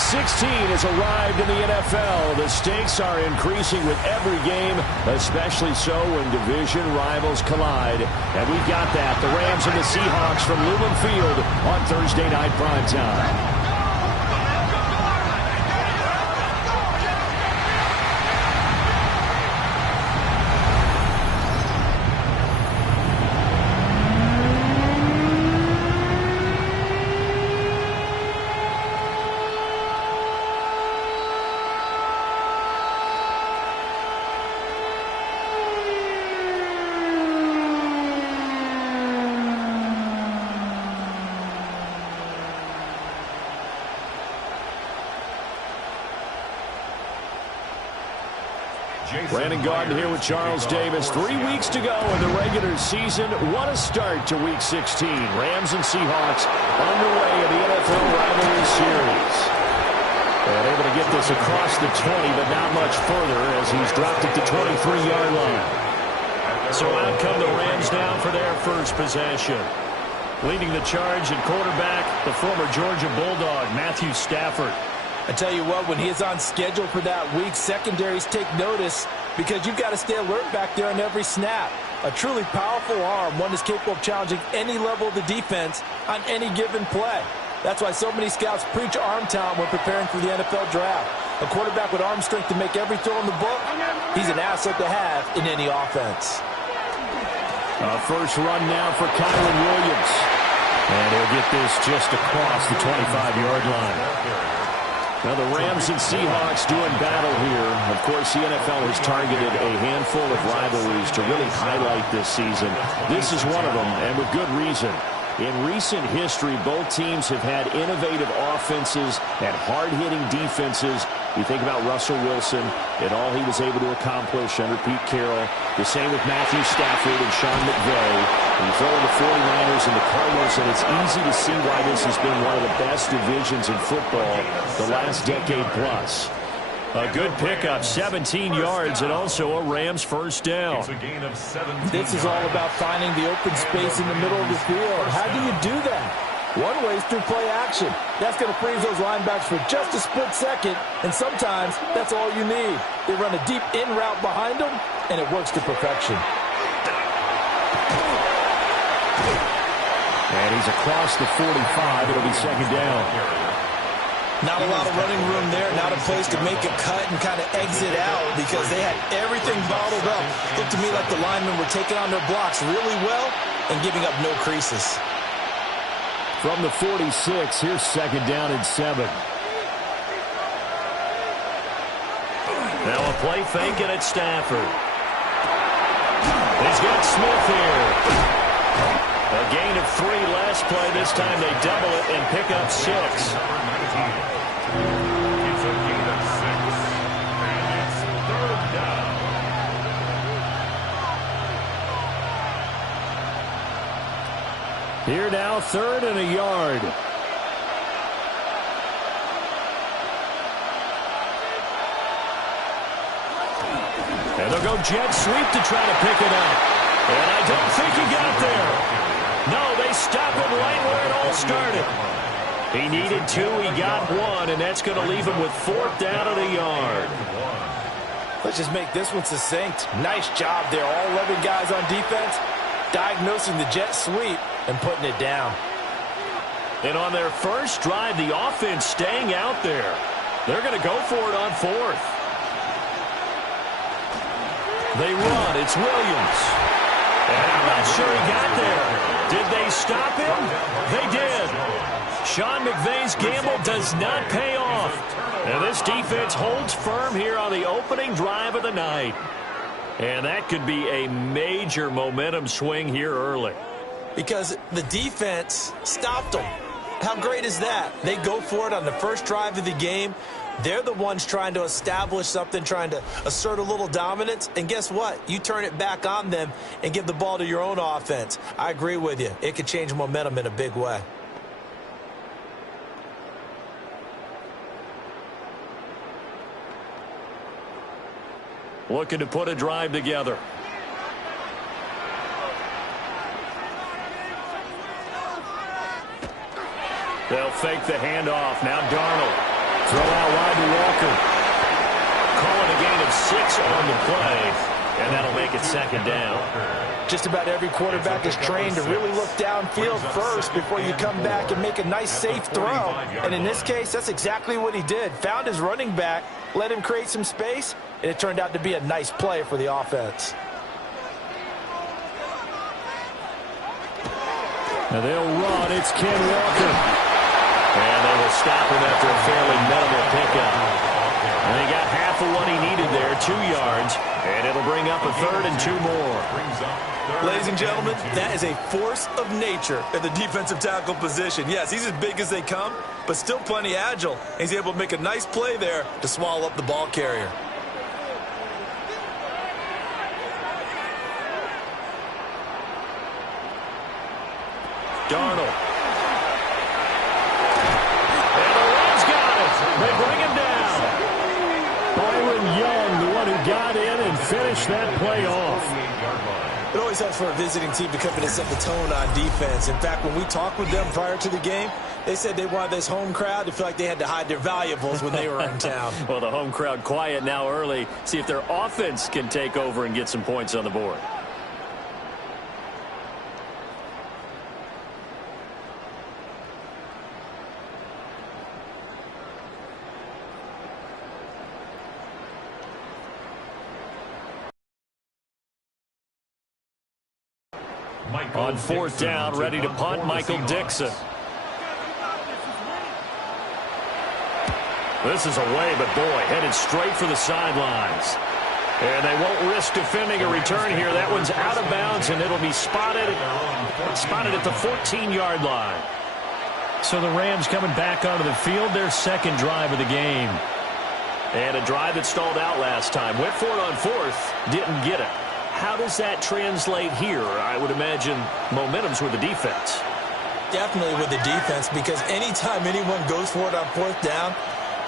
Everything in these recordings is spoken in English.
Week 16 has arrived in the NFL. The stakes are increasing with every game, especially so when division rivals collide. And we've got that. The Rams and the Seahawks from Lumen Field on Thursday Night Primetime. Brandon Garden here with Charles Davis. 3 weeks to go in the regular season. What a start to Week 16. Rams and Seahawks underway in the NFL rivalry series. And able to get this across the 20, but not much further as he's dropped it to 23-yard line. So out come the Rams now for their first possession. Leading the charge at quarterback, the former Georgia Bulldog, Matthew Stafford. I tell you what, when he is on schedule for that week, secondaries take notice because you've got to stay alert back there on every snap. A truly powerful arm, one that's capable of challenging any level of the defense on any given play. That's why so many scouts preach arm talent when preparing for the NFL draft. A quarterback with arm strength to make every throw in the book, he's an asset to have in any offense. First run now for Kyron Williams. And he'll get this just across the 25-yard line. Now the Rams and Seahawks doing battle here. Of course, the NFL has targeted a handful of rivalries to really highlight this season. This is one of them, and with good reason. In recent history, both teams have had innovative offenses and hard-hitting defenses. You think about Russell Wilson and all he was able to accomplish under Pete Carroll. The same with Matthew Stafford and Sean McVay. And you throw in the 49ers and the Cardinals, and it's easy to see why this has been one of the best divisions in football the last decade plus. A good pickup, 17 yards, and also a Rams first down. This is all about finding the open space in the middle of the field. How do you do that? One way is through play action. That's going to freeze those linebackers for just a split second, and sometimes that's all you need. They run a deep in route behind them, and it works to perfection. And he's across the 45. It'll be second down. Not a lot of running room there, not a place to make a cut and kind of exit out because they had everything bottled up. Looked to me like the linemen were taking on their blocks really well and giving up no creases. From the 46, here's second down and 7. Now a play fake it at Stafford. He's got Smith here. A gain of 3 last play. This time they double it and pick up 6. It's a gain of 6. And it's third down. Here now, 3rd and a yard. And they'll go jet sweep to try to pick it up. And I don't think he got there. No, they stop him right where it all started. He needed 2, he got 1, and that's going to leave him with 4th down at a yard. Let's just make this one succinct. Nice job there. All 11 guys on defense diagnosing the jet sweep and putting it down. And on their first drive, the offense staying out there. They're going to go for it on 4th. They run. It's Williams. And I'm not sure he got there. Did they stop him? They did. Sean McVay's gamble does not pay off. And this defense holds firm here on the opening drive of the night. And that could be a major momentum swing here early. Because the defense stopped them. How great is that? They go for it on the first drive of the game. They're the ones trying to establish something, trying to assert a little dominance. And guess what? You turn it back on them and give the ball to your own offense. I agree with you. It could change momentum in a big way. Looking to put a drive together. They'll fake the handoff. Now Darnold Throw out wide to Walker. Calling a gain of 6 on the play, and that'll make it second down. Just about every quarterback is trained to really look downfield first before you come back and make a nice, safe throw. And in this case, that's exactly what he did. Found his running back, let him create some space, and it turned out to be a nice play for the offense. Now they'll run. It's Ken Walker. And they will stop him after a fairly minimal pickup. And he got half of what he needed there, 2 yards, and it'll bring up a 3rd and 2 more. Ladies and gentlemen, that is a force of nature in the defensive tackle position. Yes, he's as big as they come, but still plenty agile. He's able to make a nice play there to swallow up the ball carrier. Darnold. And the Rams got it. They bring him down. Byron Young, the one who got in and finished that play off. It always helps for a visiting team to come in and set the tone on defense. In fact, when we talked with them prior to the game, they said they wanted this home crowd to feel like they had to hide their valuables when they were in town. Well, the home crowd quiet now early. See if their offense can take over and get some points on the board. On 4th down, ready to punt, Michael Dixon. This is away, but boy, headed straight for the sidelines. And they won't risk defending a return here. That one's out of bounds, and it'll be spotted at the 14-yard line. So the Rams coming back onto the field, their second drive of the game. And a drive that stalled out last time. Went for it on 4th, didn't get it. How does that translate here? I would imagine momentum's with the defense. Definitely with the defense, because anytime anyone goes for it on 4th down,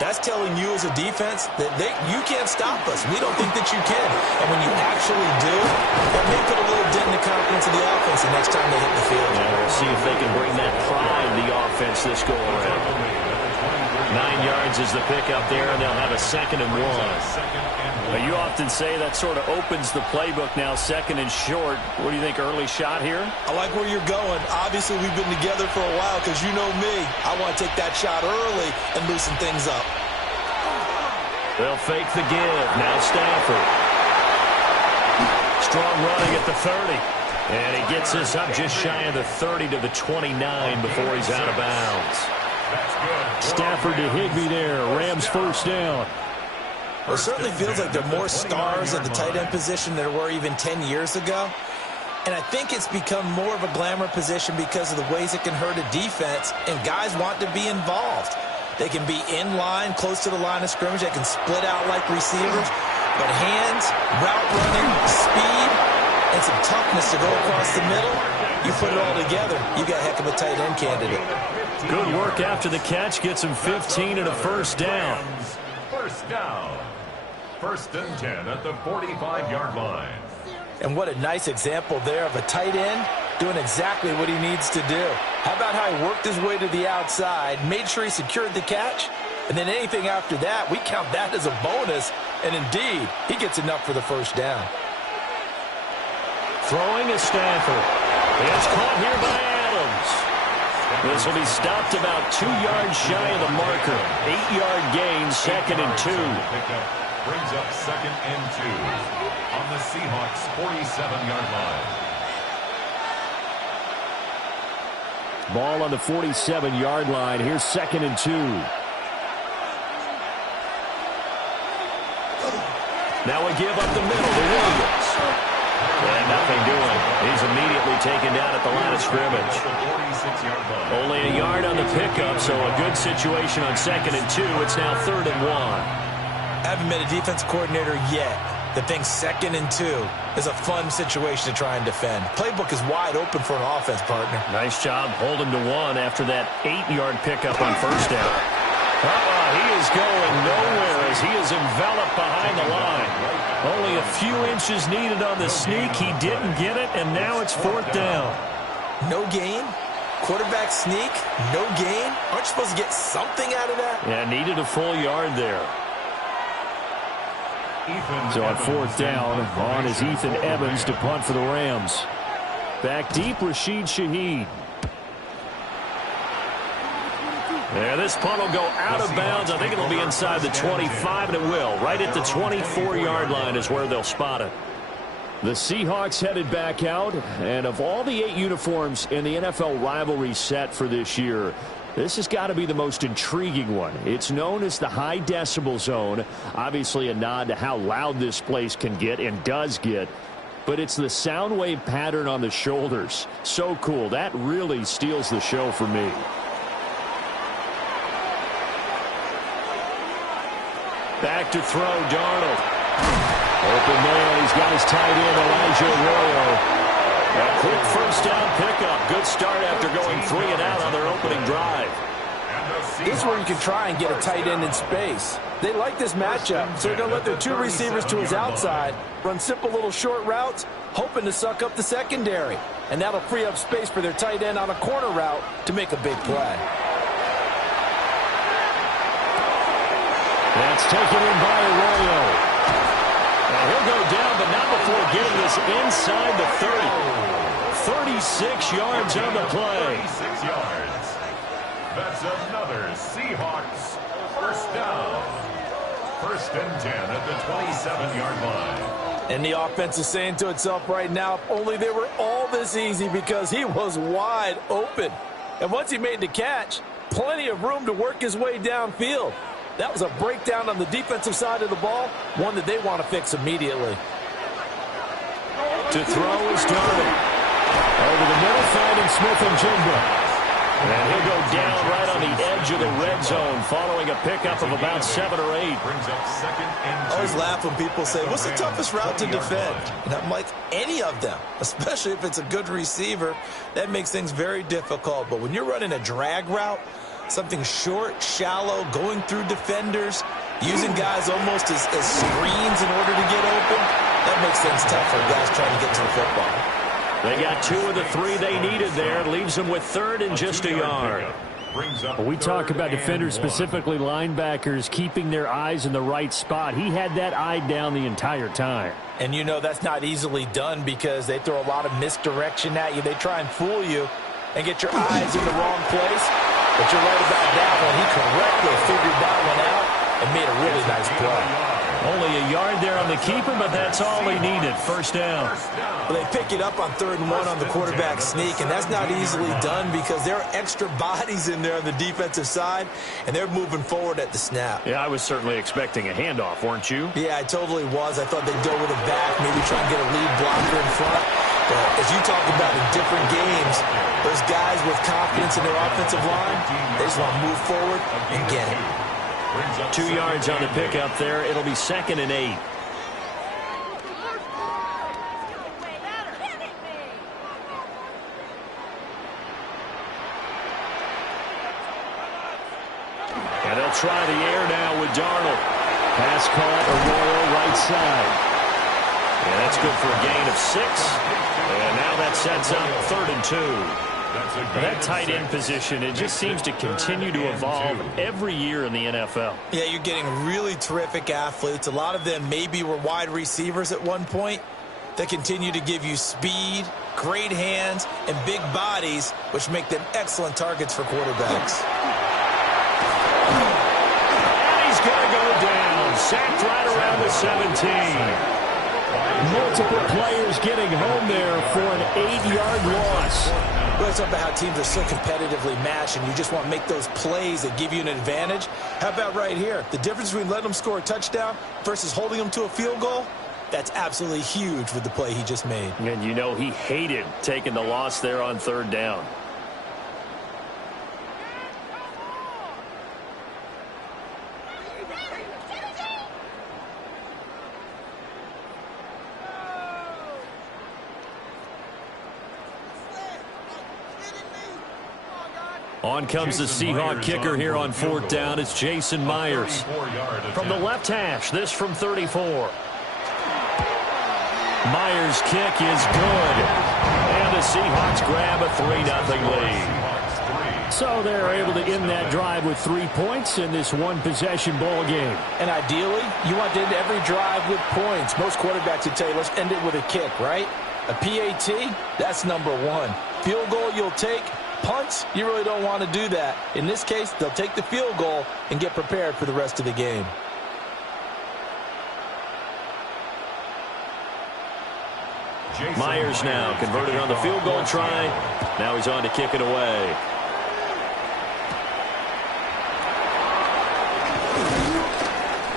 that's telling you as a defense that you can't stop us. We don't think that you can. And when you actually do, that may put a little dent in the confidence of the offense the next time they hit the field. Yeah, we'll see if they can bring that pride to the offense this go around. 9 yards is the pickup there, and they'll have a 2nd and 1. You often say that sort of opens the playbook now, 2nd and short. What do you think, early shot here? I like where you're going. Obviously, we've been together for a while because you know me. I want to take that shot early and loosen things up. They'll fake the give. Now Stafford. Strong running at the 30. And he gets us up just shy of the 30 to the 29 before he's out of bounds. Stafford to Higbee there. Rams 1st down. Well, it certainly feels like there are more stars at the tight end position than there were even 10 years ago. And I think it's become more of a glamour position because of the ways it can hurt a defense, and guys want to be involved. They can be in line, close to the line of scrimmage. They can split out like receivers. But hands, route running, speed, and some toughness to go across the middle, you put it all together, you got a heck of a tight end candidate. Good work after the catch. Gets him 15 and a 1st down. 1st down. 1st and 10 at the 45-yard line. And what a nice example there of a tight end doing exactly what he needs to do. How about how he worked his way to the outside, made sure he secured the catch, and then anything after that, we count that as a bonus. And indeed, he gets enough for the 1st down. Throwing is Stafford. It's caught here by Adams. This will be stopped about 2 yards shy of the marker. 8-yard gain, 2nd and 2. Brings up 2nd and 2 on the Seahawks 47-yard line. Ball on the 47-yard line. Here's 2nd and 2. Now we give up the middle to Williams. And nothing doing. He's immediately taken down at the line of scrimmage. Only a yard on the pickup, so a good situation on 2nd and 2. It's now 3rd and 1. Haven't met a defense coordinator yet that thinks 2nd and 2 is a fun situation to try and defend. Playbook is wide open for an offense, partner. Nice job holding to 1 after that 8-yard pickup on 1st down. He is going nowhere as he is enveloped behind the line. Only a few inches needed on the sneak. He didn't get it, and now it's 4th down. No gain, Quarterback sneak, no gain. Aren't you supposed to get something out of that? Yeah, needed a full yard there. So on fourth down, on is Ethan Evans to punt for the Rams. Back deep, Rashid Shaheed. There, this punt will go out of bounds. I think it'll be inside the 25, and it will. Right at the 24-yard line is where they'll spot it. The Seahawks headed back out, and of all the 8 uniforms in the NFL rivalry set for this year, this has got to be the most intriguing one. It's known as the high decibel zone. Obviously a nod to how loud this place can get and does get. But it's the sound wave pattern on the shoulders. So cool. That really steals the show for me. Back to throw, Darnold. Open man. He's got his tight end, Elijah Arroyo. A quick first down pickup. Good start after going 3 and out on their opening drive. This is where you can try and get a tight end in space. They like this matchup, so they're going to let their 2 receivers to his outside, run simple little short routes, hoping to suck up the secondary. And that'll free up space for their tight end on a corner route to make a big play. That's taken in by Arroyo. And he'll go down, but not before getting this inside the 30. 36 yards on the play. 36 yards. That's another Seahawks first down. First and 10 at the 27-yard line. And the offense is saying to itself right now, if only they were all this easy, because he was wide open. And once he made the catch, plenty of room to work his way downfield. That was a breakdown on the defensive side of the ball, one that they want to fix immediately. To throw is Darnold. Over the middle, finding Smith-Njigba. And he'll go down right on the edge of the red zone following a pickup of about 7 or 8. I always laugh when people say, what's the toughest route to defend? And I'm like, any of them, especially if it's a good receiver. That makes things very difficult. But when you're running a drag route, something short, shallow, going through defenders, using guys almost as screens in order to get open, that makes things tough for guys trying to get to the football. They got 2 of the 3 they needed there. Leaves them with 3rd and just a yard. Well, we talk about defenders, specifically linebackers, keeping their eyes in the right spot. He had that eye down the entire time. And you know that's not easily done because they throw a lot of misdirection at you. They try and fool you and get your eyes in the wrong place. But you're right about that one. He correctly figured that one out and made a really nice play. Only a yard there on the keeper, but that's all he needed. First down. Well, they pick it up on 3rd and 1 on the quarterback sneak, and that's not easily done because there are extra bodies in there on the defensive side, and they're moving forward at the snap. Yeah, I was certainly expecting a handoff, weren't you? Yeah, I totally was. I thought they'd go with it back, maybe try and get a lead blocker in front. But as you talk about in different games, those guys with confidence in their offensive line, they just want to move forward and get it. 2 yards on the pickup there. It'll be 2nd and 8. And they'll try the air now with Darnold. Pass caught, Arroyo right side. And that's good for a gain of 6. And now that sets up 3rd and 2. That tight end position, it just seems to continue to evolve every year in the NFL. Yeah, you're getting really terrific athletes. A lot of them maybe were wide receivers at one point that continue to give you speed, great hands, and big bodies, which make them excellent targets for quarterbacks. And he's going to go down. Sacked right around the 17. Multiple players getting home there for an 8-yard loss. Well, it's about how teams are so competitively matched, and you just want to make those plays that give you an advantage. How about right here? The difference between letting them score a touchdown versus holding them to a field goal, that's absolutely huge with the play he just made. And you know he hated taking the loss there on 3rd down. On comes the Seahawk kicker here on 4th down. It's Jason Myers. From the left hash, this from 34. Myers' kick is good. And the Seahawks grab a 3-0 lead. So they're able to end that drive with 3 points in this one-possession ball game. And ideally, you want to end every drive with points. Most quarterbacks would tell you, let's end it with a kick, right? A PAT, that's number one. Field goal you'll take. Punts, you really don't want to do that. In this case, they'll take the field goal and get prepared for the rest of the game. Myers now converted on the field goal try. Now he's on to kick it away.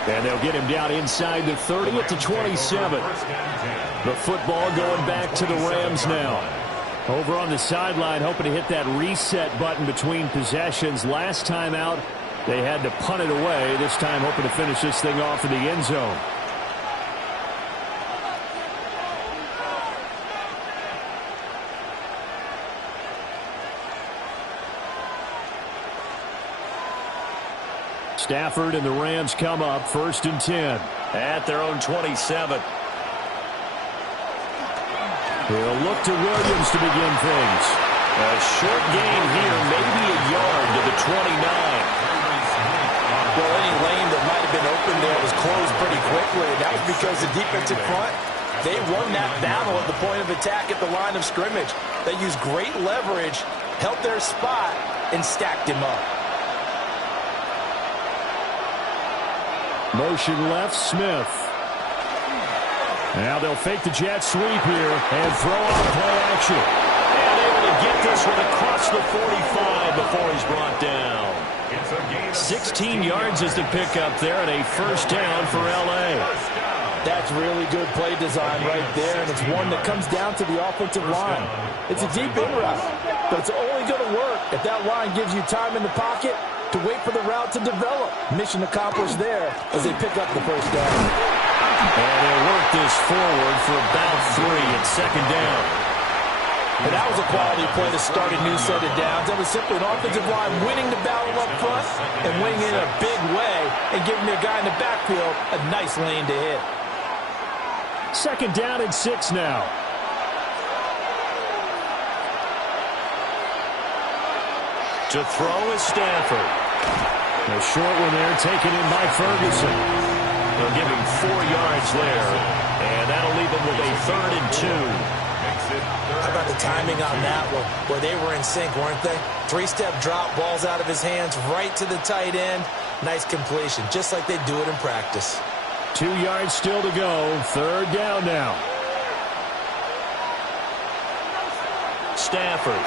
And they'll get him down inside the 30 at the 27. The football going back to the Rams now. Over on the sideline, hoping to hit that reset button between possessions. Last time out, they had to punt it away. This time hoping to finish this thing off in the end zone. Stafford and the Rams come up 1st and 10. At their own 27. He'll look to Williams to begin things. A short gain here, maybe a yard to the 29. Well, any lane that might have been open there was closed pretty quickly. That was because the defensive front, they won that battle at the point of attack at the line of scrimmage. They used great leverage, held their spot, and stacked him up. Motion left, Smith. Now they'll fake the jet sweep here and throw on play action. And able to get this one across the 45 before he's brought down. 16 yards is the pickup there and a first down for L.A. That's really good play design right there, and it's one that comes down to the offensive line. It's a deep in route, but it's only going to work if that line gives you time in the pocket to wait for the route to develop. Mission accomplished there as they pick up the first down. And they'll work this forward for about 3 at second down. And that was a quality play to start a new set of downs. That was simply an offensive line winning the battle up front and winning it in a big way and giving their guy in the backfield a nice lane to hit. Second down and 6 now. To throw is Stafford. A short one there taken in by Ferguson. They'll give him 4 yards there, and that'll leave him with a 3rd and 2. How about the timing on that one? Where they were in sync, weren't they? 3-step drop, balls out of his hands, right to the tight end. Nice completion, just like they do it in practice. 2 yards still to go. Third down now. Stafford.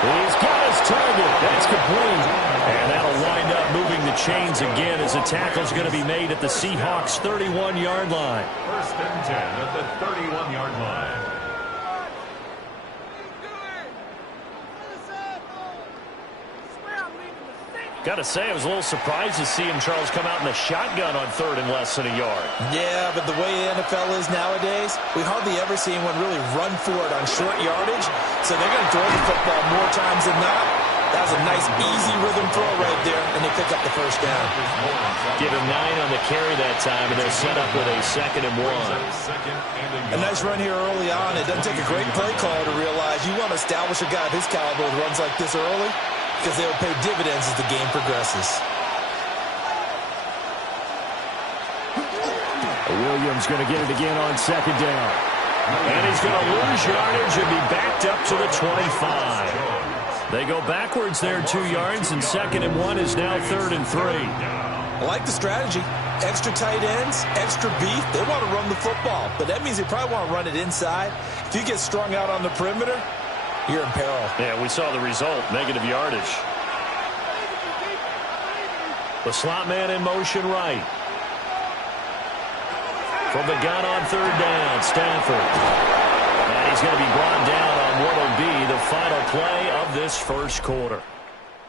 He's got his target. That's complete. And that'll wind up moving the chains again as the tackle's going to be made at the Seahawks' 31-yard line. 1st and 10 at the 31-yard line. Got to say, I was a little surprised to see him, Charles, come out in the shotgun on 3rd and less than a yard. Yeah, but the way the NFL is nowadays, we hardly ever see anyone really run for it on short yardage. So they're going to throw the football more times than not. That was a nice, easy rhythm throw right there, and they pick up the first down. Give him 9 on the carry that time, and they're set up with a 2nd and 1. A nice run here early on. It doesn't take a great play caller to realize you want to establish a guy of his caliber with runs like this early, because they will pay dividends as the game progresses. Williams going to get it again on 2nd down. And he's going to lose yardage and be backed up to the 25. They go backwards there 2 yards, and 2nd and 1 is now 3rd and 3. I like the strategy. Extra tight ends, extra beef. They want to run the football, but that means they probably want to run it inside. If you get strung out on the perimeter, you're in peril. Yeah, we saw the result, negative yardage. The slot man in motion right. From the gun on 3rd down, Stafford. And he's going to be brought down on what will be the final play of this first quarter.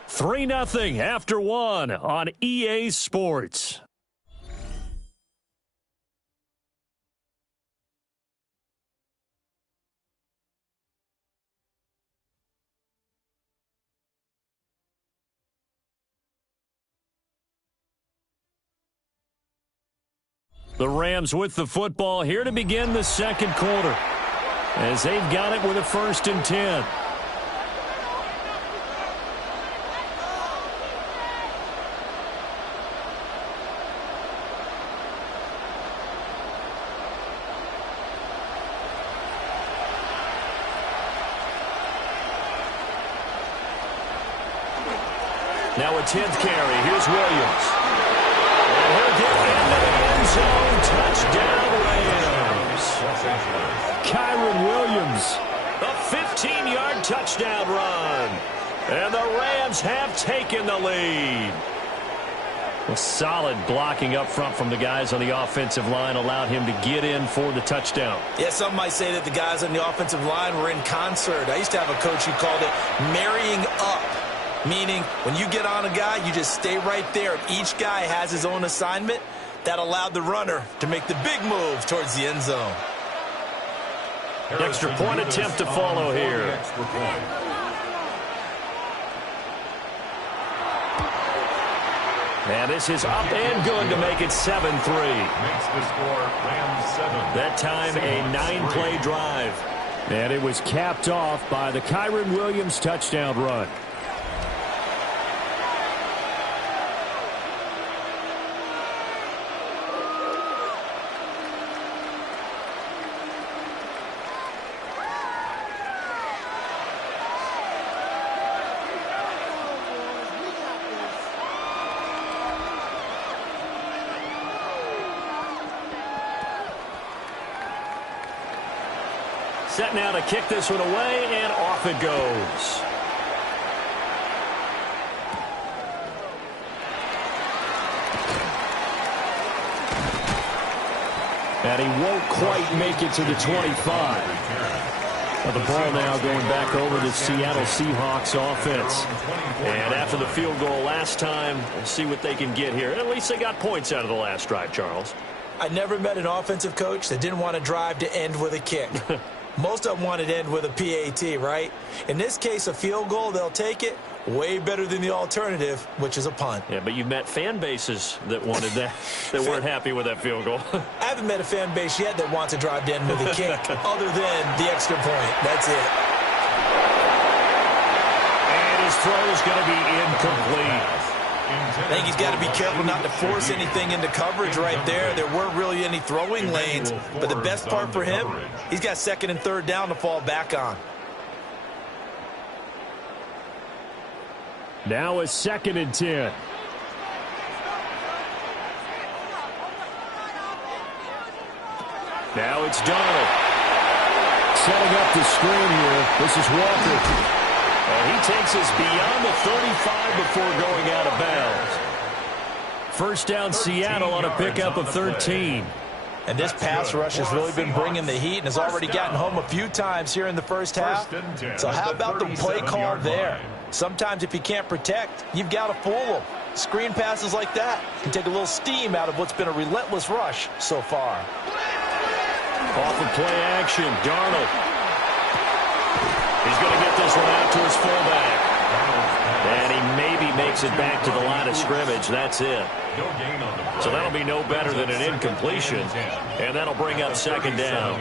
3-0 after 1 on EA Sports. The Rams with the football here to begin the second quarter, as they've got it with a 1st and 10. Now a 10th carry. Here's Williams. And he'll get into the end zone. Touchdown, Rams. Kyron Williams. A 15-yard touchdown run. And the Rams have taken the lead. Well, solid blocking up front from the guys on the offensive line allowed him to get in for the touchdown. Yeah, some might say that the guys on the offensive line were in concert. I used to have a coach who called it marrying up, meaning when you get on a guy, you just stay right there. Each guy has his own assignment. That allowed the runner to make the big move towards the end zone. Extra point attempt to follow here. And this is up and good to make it 7-3. Makes the score Rams 7. That time a 9-play drive. And it was capped off by the Kyron Williams touchdown run. Set now to kick this one away, and off it goes. And he won't quite make it to the 25. Well, the ball now going back over the Seattle Seahawks offense. And after the field goal last time, we'll see what they can get here. At least they got points out of the last drive, Charles. I never met an offensive coach that didn't want to drive to end with a kick. Most of them wanted to end with a PAT, right? In this case, a field goal, they'll take it. Way better than the alternative, which is a punt. Yeah, but you've met fan bases that wanted that, that weren't happy with that field goal. I haven't met a fan base yet that wants to drive to end with a kick other than the extra point. That's it. And his throw is going to be incomplete. I think he's got to be careful not to force anything into coverage right there. There weren't really any throwing lanes, but the best part for him, he's got second and third down to fall back on. Now a 2nd and 10. Now it's Donald. Setting up the screen here. This is Walker. And he takes us beyond the 35 before going out of bounds. First down Seattle on a pickup of 13. And this pass rush has really been bringing the heat and has already gotten home a few times here in the first half. So how about the play call there? Sometimes if you can't protect, you've got to fool them. Screen passes like that can take a little steam out of what's been a relentless rush so far. Off of play action, Darnold. He's going to get this one out to his fullback. And he maybe makes it back to the line of scrimmage. That's it. So that'll be no better than an incompletion. And that'll bring up second down.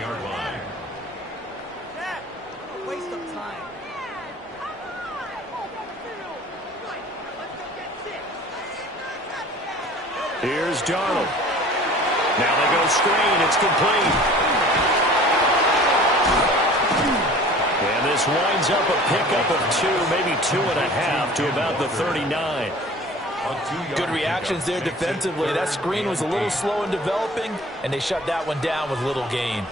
Here's Darnold. Now they go screen. It's complete. And this winds up a pickup of 2, maybe 2.5 to about the 39. Good reactions there defensively. That screen was a little slow in developing, and they shut that one down with little gain.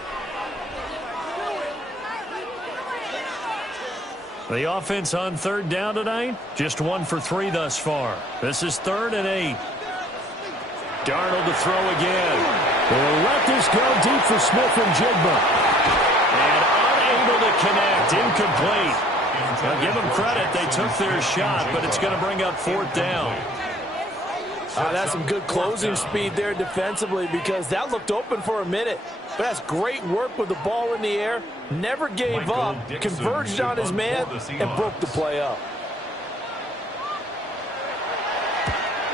The offense on third down tonight, just 1 for 3 thus far. This is 3rd and 8. Darnold to throw again. They'll let this go deep for Smith and Jigba. And unable to connect, incomplete. Now give them credit, they took their shot, but it's going to bring up 4th down. That's some good closing speed there defensively because that looked open for a minute. But that's great work with the ball in the air. Never gave up, converged on his man, and broke the play up.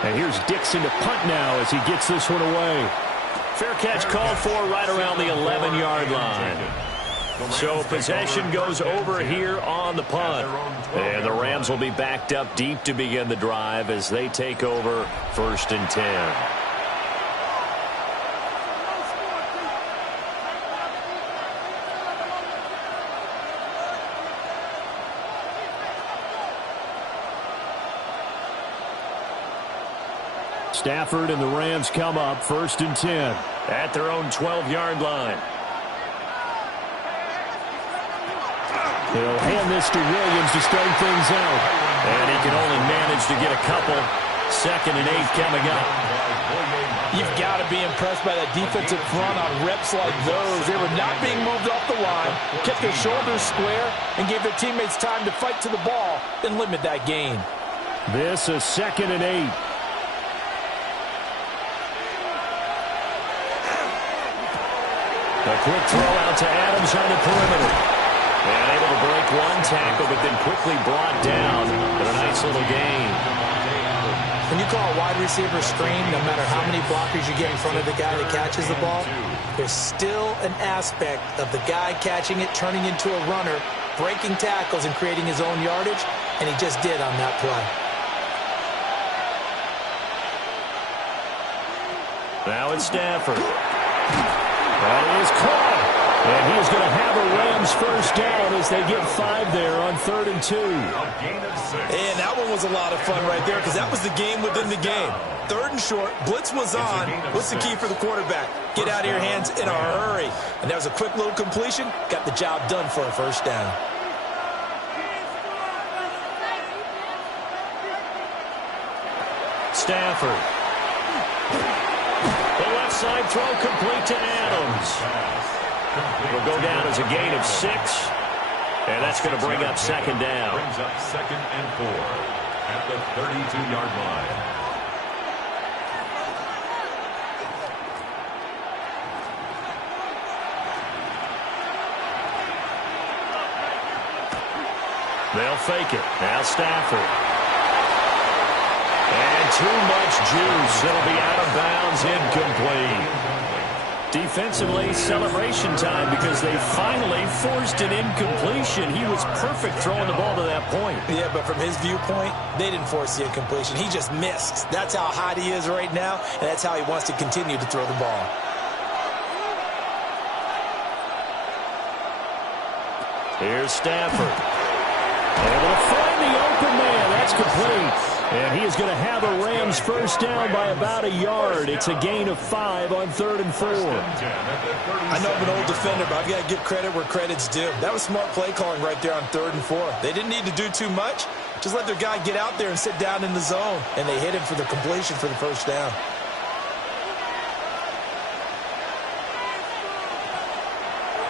And here's Dixon to punt now as he gets this one away. Fair catch called for right around the 11-yard line. So possession goes over here on the punt. And the Rams will be backed up deep to begin the drive as they take over 1st and 10. Stafford and the Rams come up 1st and 10. At their own 12-yard line. He'll hand this to Williams to start things out. And he can only manage to get a couple. 2nd and 8 coming up. You've got to be impressed by that defensive front on reps like those. They were not being moved off the line, kept their shoulders square, and gave their teammates time to fight to the ball and limit that gain. This is 2nd and 8. A quick throw out to Adams on the perimeter. And able to break one tackle, but then quickly brought down. But a nice little gain. When you call a wide receiver screen, no matter how many blockers you get in front of the guy that catches the ball, there's still an aspect of the guy catching it, turning into a runner, breaking tackles and creating his own yardage, and he just did on that play. Now it's Stafford. That is caught. And he's going to have a Rams first down as they get 5 there on 3rd and 2. And that one was a lot of fun right there because that was the game within the game. 3rd and short, blitz was on. What's the key for the quarterback? Get out of your hands in a hurry. And that was a quick little completion. Got the job done for a first down. Stafford. The left side throw complete to Adams. It'll go down as a gain of 6. And that's going to bring up 2nd down. Brings up 2nd and 4 at the 32-yard line. They'll fake it. Now Stafford. And too much juice. It'll be out of bounds, incomplete. Defensively, celebration time because they finally forced an incompletion. He was perfect throwing the ball to that point. Yeah, but from his viewpoint, they didn't force the incompletion. He just missed. That's how hot he is right now, and that's how he wants to continue to throw the ball. Here's Stafford. Able to find the open man. That's complete. And he is going to have a Rams first down by about a yard. It's a gain of 5 on 3rd and 4. I know I'm an old defender, but I've got to give credit where credit's due. That was smart play calling right there on 3rd and 4. They didn't need to do too much. Just let their guy get out there and sit down in the zone. And they hit him for the completion for the first down.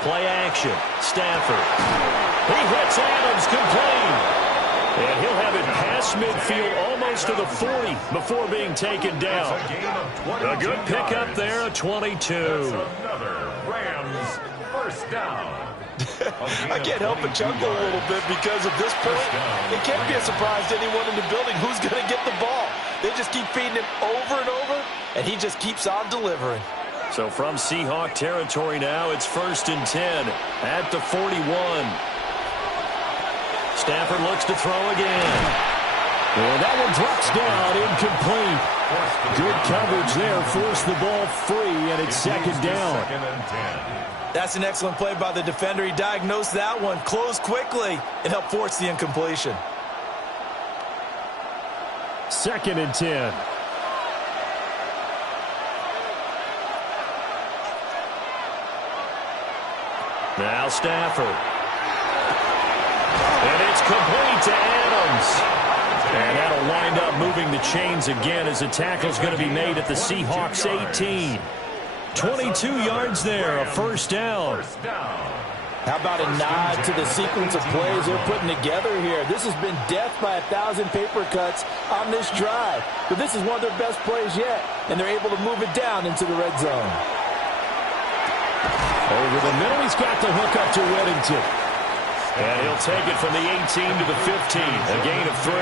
Play action. Stafford. He hits Adams complete. And he'll have it past midfield almost to the 40 before being taken down. A good pickup there, a 22. Another Rams first down. I can't help but chuckle a little bit because at this point, it can't be a surprise to anyone in the building who's going to get the ball. They just keep feeding him over and over, and he just keeps on delivering. So from Seahawk territory now, it's 1st and 10 at the 41. Stafford looks to throw again. And that one drops down, incomplete. Good coverage there, forced the ball free, and it's 2nd down. That's an excellent play by the defender. He diagnosed that one, closed quickly, and helped force the incompletion. 2nd and 10. Now Stafford. And it's complete to Adams. And that'll wind up moving the chains again as the tackle's going to be made at the Seahawks 18. 22 yards there, a first down. How about a nod to the sequence of plays they're putting together here? This has been death by 1,000 paper cuts on this drive. But this is one of their best plays yet, and they're able to move it down into the red zone. Over the middle, he's got the hook up to Whittington. And he'll take it from the 18 to the 15, a gain of 3.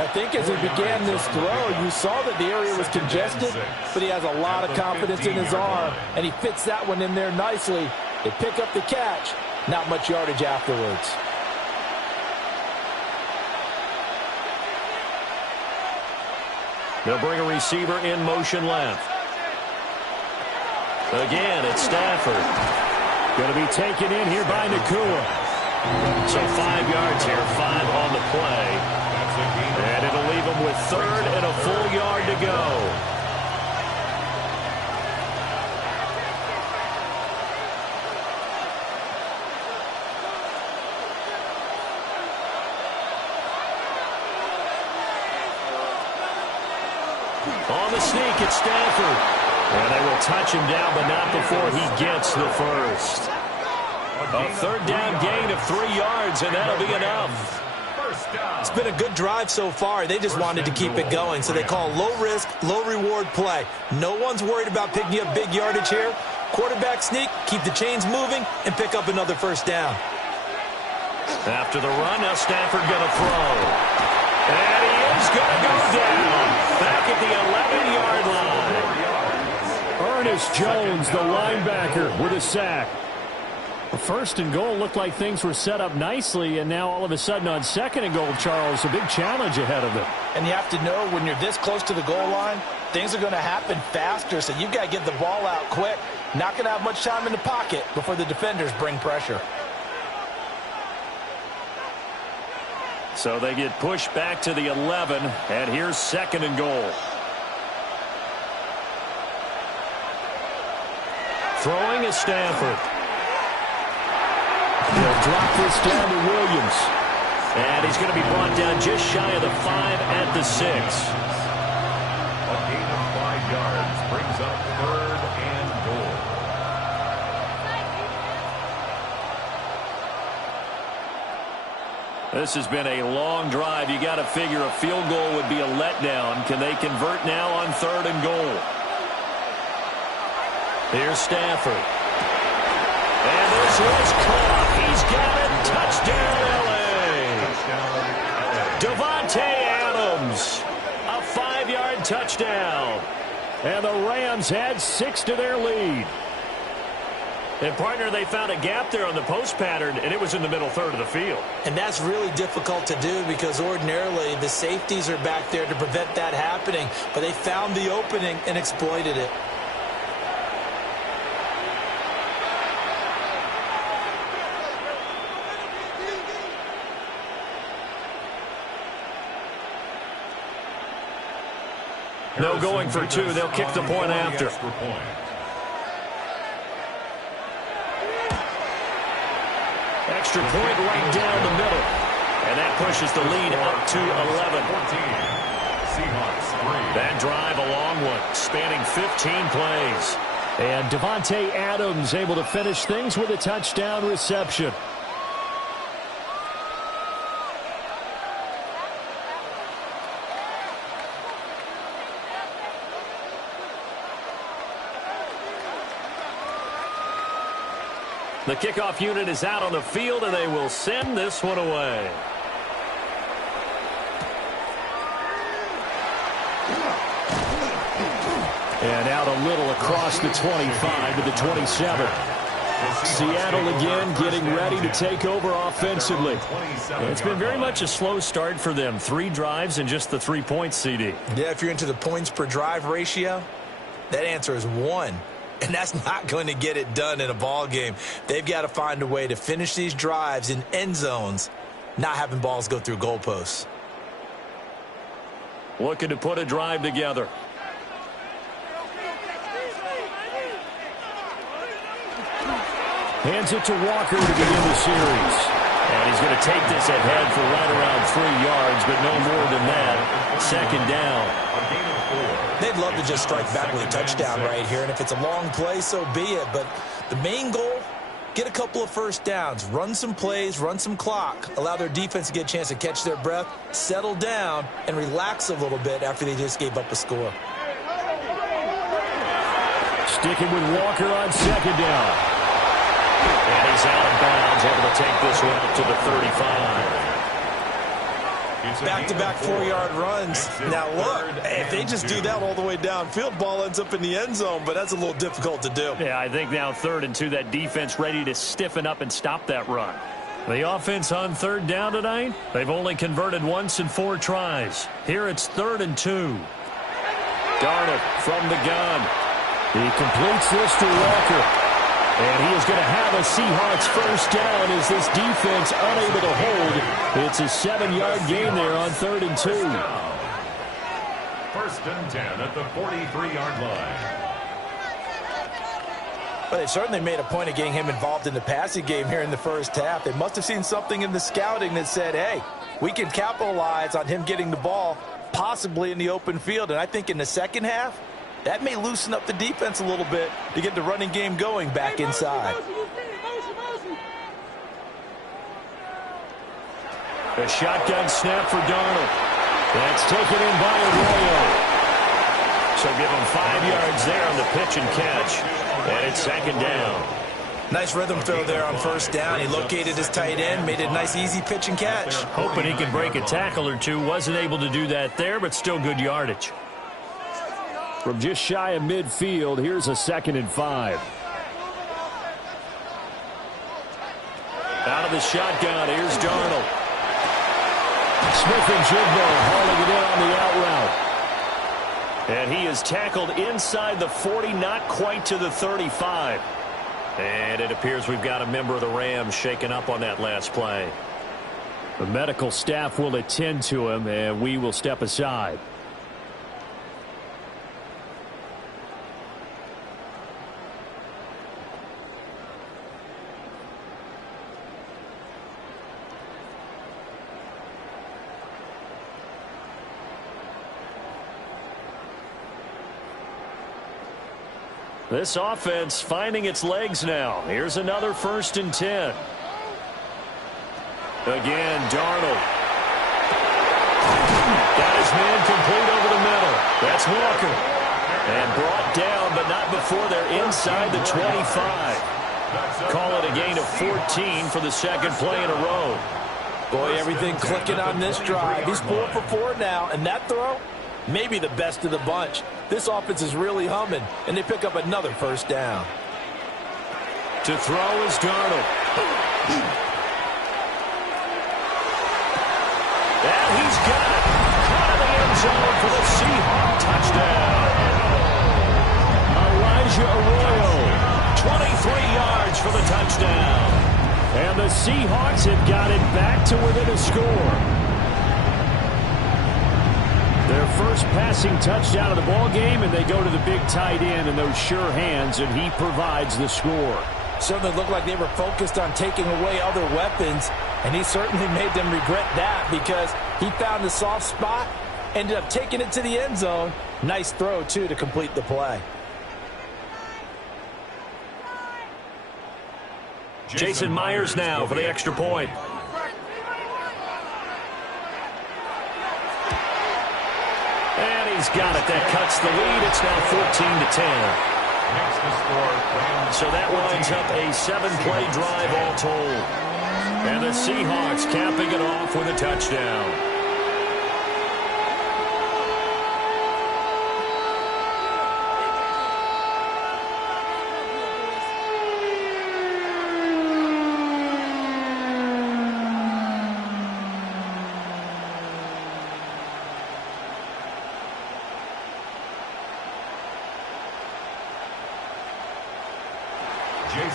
I think as he began this throw, you saw that the area was congested, but he has a lot of confidence in his arm, and he fits that one in there nicely. They pick up the catch, not much yardage afterwards. They'll bring a receiver in motion left. Again, it's Stafford. Going to be taken in here by Nakua. So 5 yards here, 5 on the play. And it'll leave them with third and a full yard to go. On the sneak, it's Stafford. And they will touch him down, but not before he gets the first. A third down gain of 3 yards, and that'll be enough. It's been a good drive so far. They just wanted to keep it going, so they call low-risk, low-reward play. No one's worried about picking up big yardage here. Quarterback sneak, keep the chains moving, and pick up another first down. After the run, now Stafford going to throw. And he is going to go down. Back at the 11-yard line. Ernest Jones, the linebacker, with a sack. The first and goal looked like things were set up nicely, and now all of a sudden on second and goal, Charles, a big challenge ahead of it. And you have to know when you're this close to the goal line, things are going to happen faster, so you've got to get the ball out quick. Not going to have much time in the pocket before the defenders bring pressure. So they get pushed back to the 11, and here's second and goal. Throwing is Stafford. They'll drop this down to Williams. And he's going to be brought down just shy of the 5 at the 6. A gain of 5 yards brings up third and goal. This has been a long drive. You got to figure a field goal would be a letdown. Can they convert now on third and goal? Here's Stafford. And this was caught. He's got it. Touchdown, L.A. Davante Adams. A 5-yard touchdown. And the Rams add 6 to their lead. And, partner, they found a gap there on the post pattern, and it was in the middle third of the field. And that's really difficult to do because ordinarily the safeties are back there to prevent that happening. But they found the opening and exploited it. No going for 2. They'll kick the point after. Extra point right down the middle. And that pushes the lead up to 11. Seahawks 3. That drive a long one, spanning 15 plays. And Davante Adams able to finish things with a touchdown reception. The kickoff unit is out on the field, and they will send this one away. And out a little across the 25 to the 27. Seattle again getting ready to take over offensively. It's been very much a slow start for them. 3 drives and just the 3 points, CD. Yeah, if you're into the points per drive ratio, that answer is 1. And that's not going to get it done in a ball game. They've got to find a way to finish these drives in end zones, not having balls go through goalposts. Looking to put a drive together. Hands it to Walker to begin the series. And he's going to take this ahead for right around 3 yards, but no more than that. Second down. They'd love to just strike back with a touchdown right here, and if it's a long play, so be it. But the main goal, get a couple of first downs, run some plays, run some clock, allow their defense to get a chance to catch their breath, settle down, and relax a little bit after they just gave up a score. Sticking with Walker on second down. And he's out of bounds, able to take this one up to the 35. Back-to-back 4-yard runs. Now, look, if they just do that all the way downfield, ball ends up in the end zone, but that's a little difficult to do. Yeah, I think now 3rd and 2, that defense ready to stiffen up and stop that run. The offense on 3rd down tonight, they've only converted once in 4 tries. Here it's 3rd and 2. Darnold from the gun. He completes this to Walker. And he is going to have a Seahawks first down as this defense unable to hold It's a 7-yard gain there on 3rd and 2. First and 10 at the 43-yard line. But they certainly made a point of getting him involved in the passing game here in the first half. They must have seen something in the scouting that said, hey, we can capitalize on him getting the ball possibly in the open field. And I think in the second half, that may loosen up the defense a little bit to get the running game going back inside. A shotgun snap for Darnold. That's taken in by Arroyo. So give him 5 yards there on the pitch and catch. And it's 2nd down. Nice rhythm throw there on 1st down. He located his tight end, made a nice easy pitch and catch. Hoping he could break a tackle or two. Wasn't able to do that there, but still good yardage. From just shy of midfield, here's a 2nd and 5. Out of the shotgun, here's Darnold. Smith and Jigbo hauling it in on the out route. And he is tackled inside the 40, not quite to the 35. And it appears we've got a member of the Rams shaken up on that last play. The medical staff will attend to him, and we will step aside. This offense finding its legs now. Here's another 1st and 10. Again, Darnold. Got his man complete over the middle. That's Walker. And brought down, but not before they're inside the 25. Call it a gain of 14 for the 2nd play in a row. Boy, everything clicking on this drive. He's 4 for 4 now, and that throw, maybe the best of the bunch. This offense is really humming, and they pick up another 1st down. To throw is Darnold. And he's got it. Out of the end zone for the Seahawks touchdown. Elijah Arroyo, 23 yards for the touchdown. And the Seahawks have got it back to within a score. Their first passing touchdown of the ball game, and they go to the big tight end and those sure hands, and he provides the score. Certainly looked like they were focused on taking away other weapons, and he certainly made them regret that because he found the soft spot, ended up taking it to the end zone. Nice throw, too, to complete the play. Jason Myers now for the extra point. And he's got it. That cuts the lead. It's now 14-10. So that winds up a 7-play drive all told. And the Seahawks capping it off with a touchdown.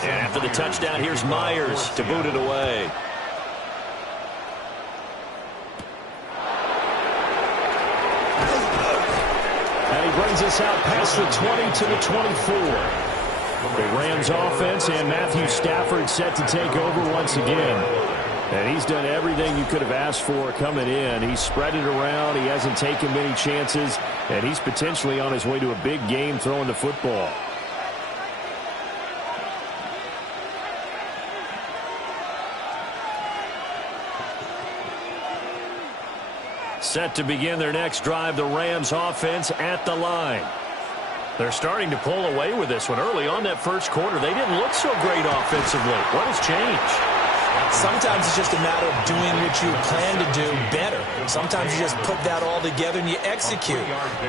And after the touchdown, here's Myers to boot it away. And he brings us out past the 20 to the 24. The Rams offense and Matthew Stafford set to take over once again. And he's done everything you could have asked for coming in. He's spread it around. He hasn't taken many chances. And he's potentially on his way to a big game throwing the football. Set to begin their next drive, the Rams offense at the line. They're starting to pull away with this one. Early on that first quarter, they didn't look so great offensively. What has changed? Sometimes it's just a matter of doing what you plan to do better. Sometimes you just put that all together and you execute.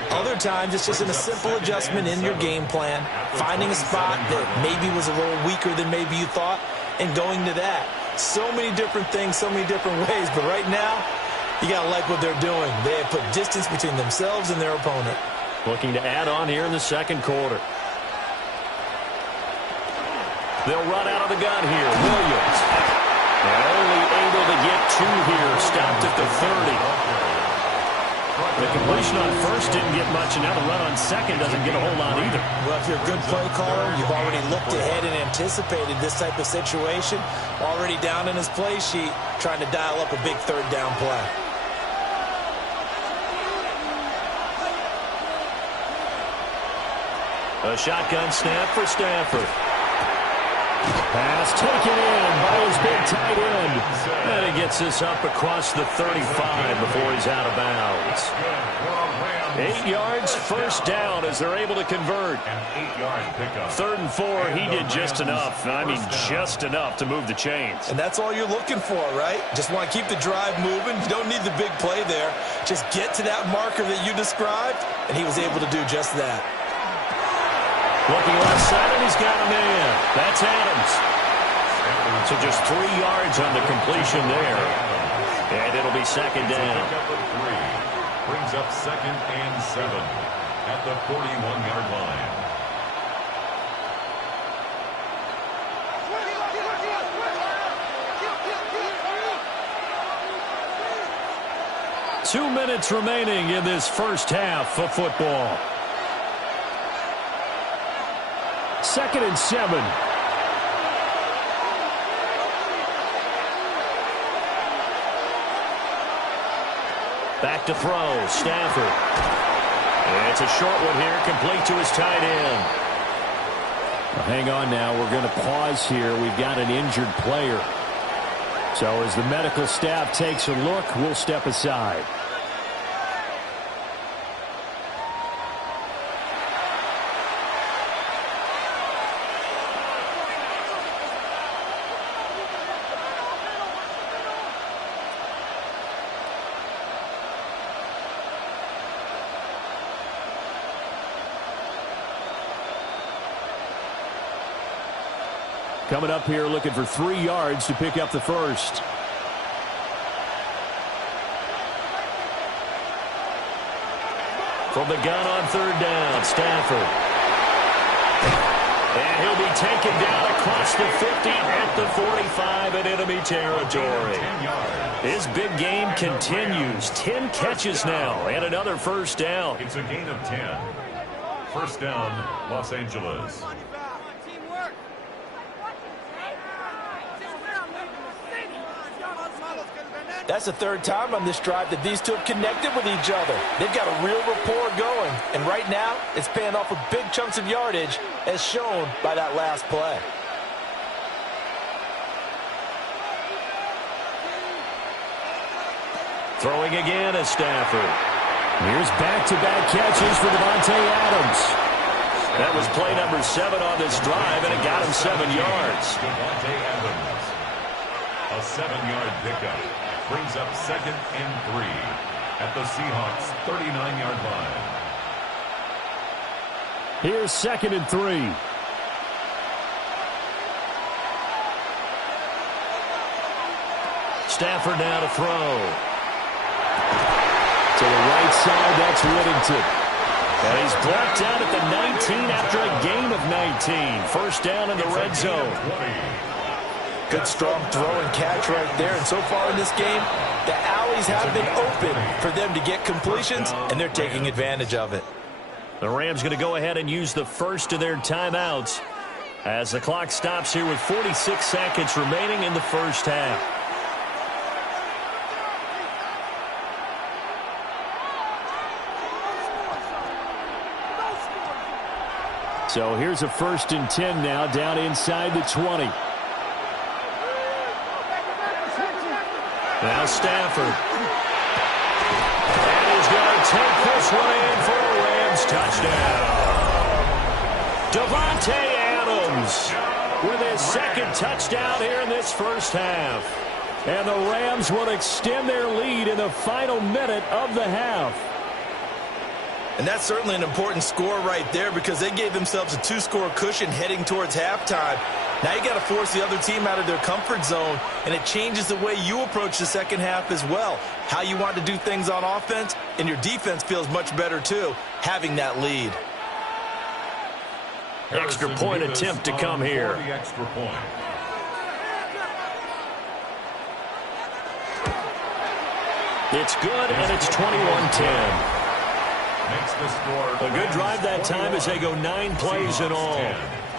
Other times it's just a simple adjustment in your game plan, finding a spot that maybe was a little weaker than maybe you thought, and going to that. So many different things, so many different ways, but right now, you got to like what they're doing. They have put distance between themselves and their opponent. Looking to add on here in the second quarter. They'll run out of the gun here. Williams. And only able able to get 2 here. Stopped at the 30. The completion on first didn't get much, and now the run on second doesn't get a whole lot either. Well, if you're a good play caller, you've already looked ahead and anticipated this type of situation. Already down in his play sheet, trying to dial up a big third down play. A shotgun snap for Stafford. Pass taken in by his big tight end. And he gets this up across the 35 before he's out of bounds. 8 yards, first down as they're able to convert. An 8-yard pickup. 3rd and 4, he did just enough. I mean, just enough to move the chains. And that's all you're looking for, right? Just want to keep the drive moving. You don't need the big play there. Just get to that marker that you described, and he was able to do just that. Looking left side, and he's got a man. That's Adams. So just 3 yards on the completion there. And it'll be second down. Brings up 2nd and 7 at the 41-yard line. Two minutes remaining in this first half of football. 2nd and 7. Back to throw, Stafford. It's a short one here, complete to his tight end. Well, hang on now, we're going to pause here. We've got an injured player. So as the medical staff takes a look, we'll step aside. Coming up here looking for 3 yards to pick up the first. From the gun on 3rd down, Stafford. And he'll be taken down across the 50 at the 45 in enemy territory. His big game continues. 10 catches now and another first down. It's a gain of 10. First down, Los Angeles. That's the 3rd time on this drive that these two have connected with each other. They've got a real rapport going. And right now, it's paying off with big chunks of yardage, as shown by that last play. Throwing again is Stafford. Here's back-to-back catches for Davante Adams. That was play number 7 on this drive, and it got him 7 yards. Davante Adams. A 7-yard pickup. Brings up 2nd and 3 at the Seahawks' 39-yard line. Here's 2nd and 3. Stafford now to throw. To the right side, that's Whittington. And he's brought down at the 19 after a gain of 19. First down in the red zone. Good, strong throw and catch right there. And so far in this game, the alleys have been open for them to get completions, and they're taking advantage of it. The Rams going to go ahead and use the first of their timeouts as the clock stops here with 46 seconds remaining in the first half. So here's a 1st and 10 now, down inside the 20. Now Stafford. And he's going to take this one in for a Rams touchdown. Davante Adams with his 2nd touchdown here in this first half. And the Rams will extend their lead in the final minute of the half. And that's certainly an important score right there because they gave themselves a 2-score cushion heading towards halftime. Now you got to force the other team out of their comfort zone, and it changes the way you approach the second half as well. How you want to do things on offense, and your defense feels much better too, having that lead. Extra point attempt to come here. Extra point. It's good, and it's 21-10. A good drive that time as they go 9 plays in all.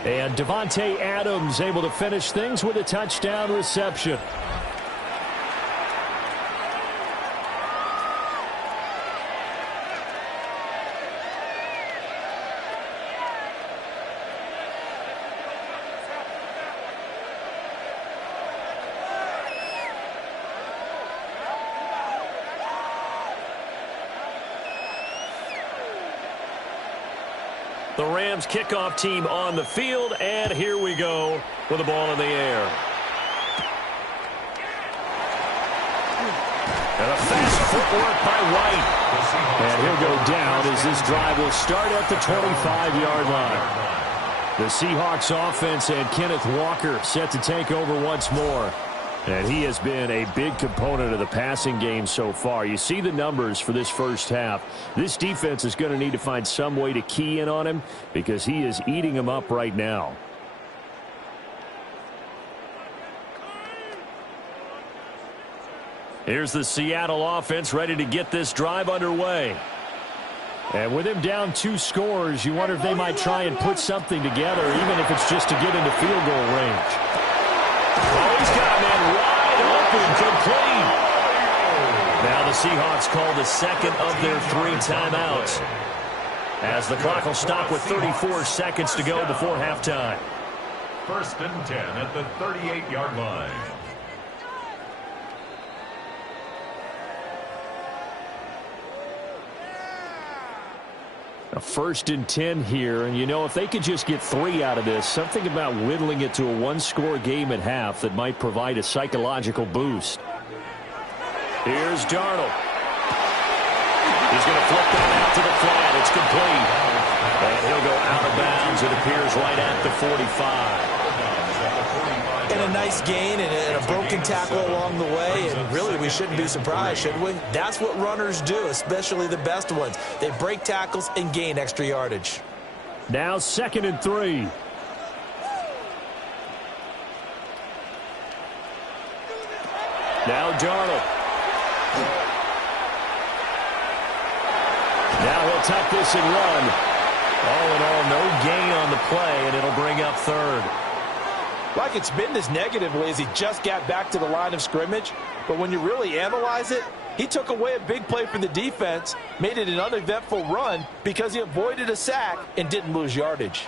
And Devontae Adams able to finish things with a touchdown reception. The Rams kickoff team on the field, and here we go with the ball in the air. And a fast footwork by White. And he'll go down as this drive will start at the 25-yard line. The Seahawks offense and Kenneth Walker set to take over once more. And he has been a big component of the passing game so far. You see the numbers for this first half. This defense is going to need to find some way to key in on him because he is eating them up right now. Here's the Seattle offense ready to get this drive underway. And with him down 2 scores, you wonder if they might try and put something together, even if it's just to get into field goal range. Oh, he's got a man wide open, complete. Now the Seahawks call the second of their 3 timeouts, as the clock will stop with 34 seconds to go before halftime. 1st and 10 at the 38-yard line. A 1st and 10 here, and you know, if they could just get 3 out of this, something about whittling it to a 1-score game at half that might provide a psychological boost. Here's Darnold. He's going to flip that out to the flat. It's complete. And he'll go out of bounds. It appears right at the 45. And a nice gain and a broken tackle along the way. And really, we shouldn't be surprised, should we? That's what runners do, especially the best ones. They break tackles and gain extra yardage. Now 2nd and 3. Now Darnold. Now he'll tuck this and run. All in all, no gain on the play, and it'll bring up 3rd. Like it's been this negatively as he just got back to the line of scrimmage. But when you really analyze it, he took away a big play from the defense, made it an uneventful run because he avoided a sack and didn't lose yardage.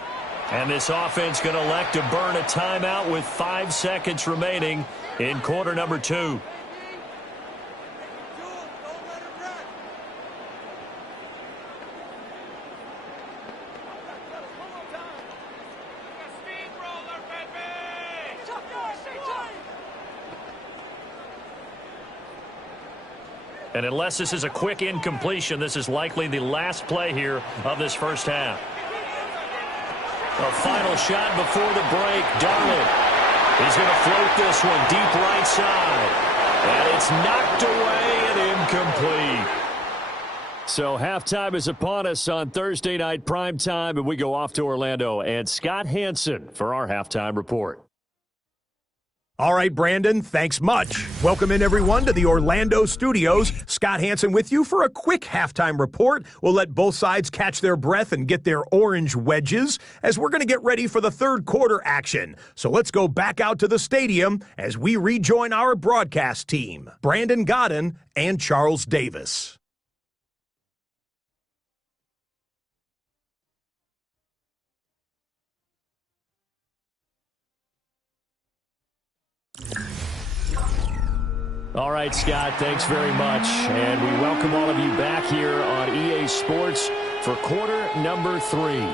And this offense going to elect to burn a timeout with 5 seconds remaining in quarter number 2. And unless this is a quick incompletion, this is likely the last play here of this first half. A final shot before the break. Darnold. He's going to float this one deep right side. And it's knocked away and incomplete. So halftime is upon us on Thursday night primetime, and we go off to Orlando. And Scott Hansen for our halftime report. All right, Brandon, thanks much. Welcome in, everyone, to the Orlando studios. Scott Hansen with you for a quick halftime report. We'll let both sides catch their breath and get their orange wedges as we're going to get ready for the third quarter action. So let's go back out to the stadium as we rejoin our broadcast team, Brandon Godden and Charles Davis. All right, Scott, thanks very much. And we welcome all of you back here on EA Sports for quarter number 3.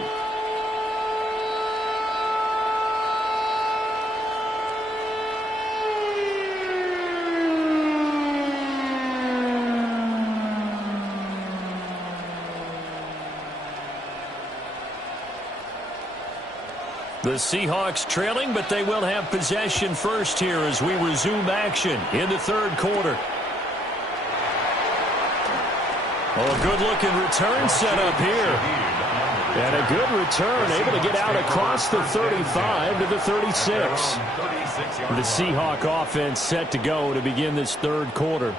The Seahawks trailing, but they will have possession first here as we resume action in the third quarter. Oh, a good-looking return set up here. And a good return, able to get out across the 35 to the 36. The Seahawk offense set to go to begin this third quarter.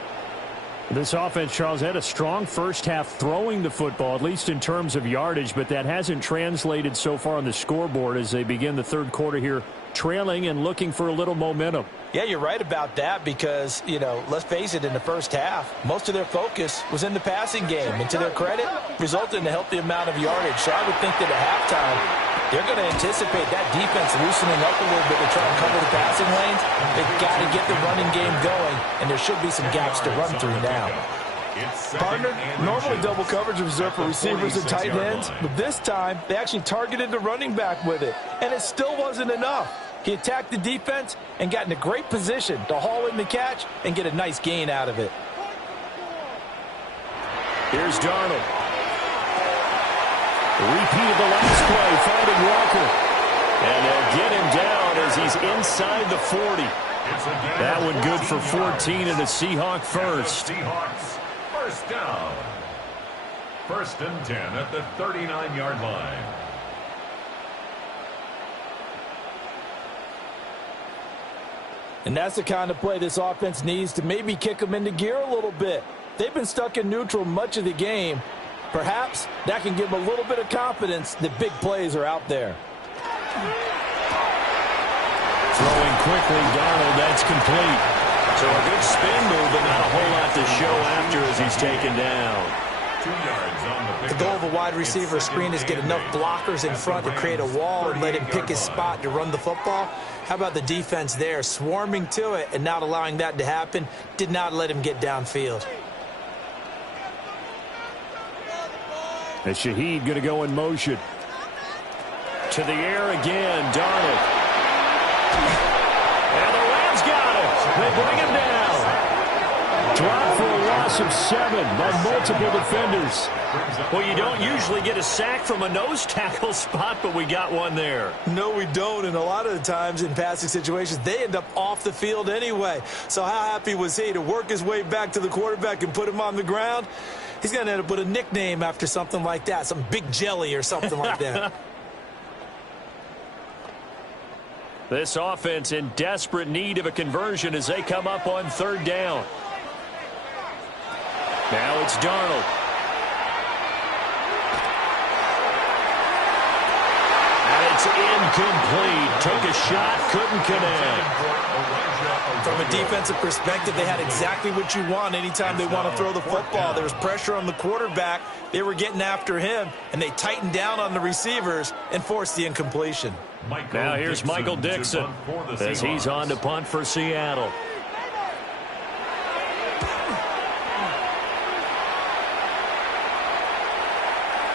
This offense, Charles, had a strong first half throwing the football, at least in terms of yardage, but that hasn't translated so far on the scoreboard as they begin the third quarter here trailing and looking for a little momentum. Yeah, you're right about that because, let's face it, in the first half, most of their focus was in the passing game. And to their credit, resulted in a healthy amount of yardage. So I would think that at halftime, they're going to anticipate that defense loosening up a little bit to try and cover the passing lanes. They've got to get the running game going, and there should be some gaps to run through now. Partner, normally double coverage is reserved for receivers and tight ends, but this time they actually targeted the running back with it, and it still wasn't enough. He attacked the defense and got in a great position to haul in the catch and get a nice gain out of it. Here's Darnold. Repeat of the last play, finding Walker. And they'll get him down as he's inside the 40. That one good for 14 and a Seahawk first. Seahawks first down. 1st and 10 at the 39-yard line. And that's the kind of play this offense needs to maybe kick them into gear a little bit. They've been stuck in neutral much of the game. Perhaps that can give them a little bit of confidence that big plays are out there. Throwing quickly, Darnold, that's complete. So a good spin move, but not a whole lot to show after as he's taken down. 2 yards on the The goal of a wide receiver screen is get enough blockers in front to create a wall and let him pick his spot to run the football. How about the defense there, swarming to it and not allowing that to happen? Did not let him get downfield. And Shaheed going to go in motion. To the air again, Darnold. And the Rams got him. They bring him down. Dropped for a loss of 7 by multiple defenders. Well, you don't usually get a sack from a nose tackle spot, but we got one there. No, we don't, and a lot of the times in passing situations, they end up off the field anyway. So how happy was he to work his way back to the quarterback and put him on the ground? He's going to end up with a nickname after something like that, some Big Jelly or something like that. This offense in desperate need of a conversion as they come up on 3rd down. Now it's Darnold. And it's incomplete. Took a shot, couldn't connect. From a defensive perspective, they had exactly what you want anytime they want to throw the football. There was pressure on the quarterback. They were getting after him, and they tightened down on the receivers and forced the incompletion. Now here's Michael Dixon as he's on to punt for Seattle.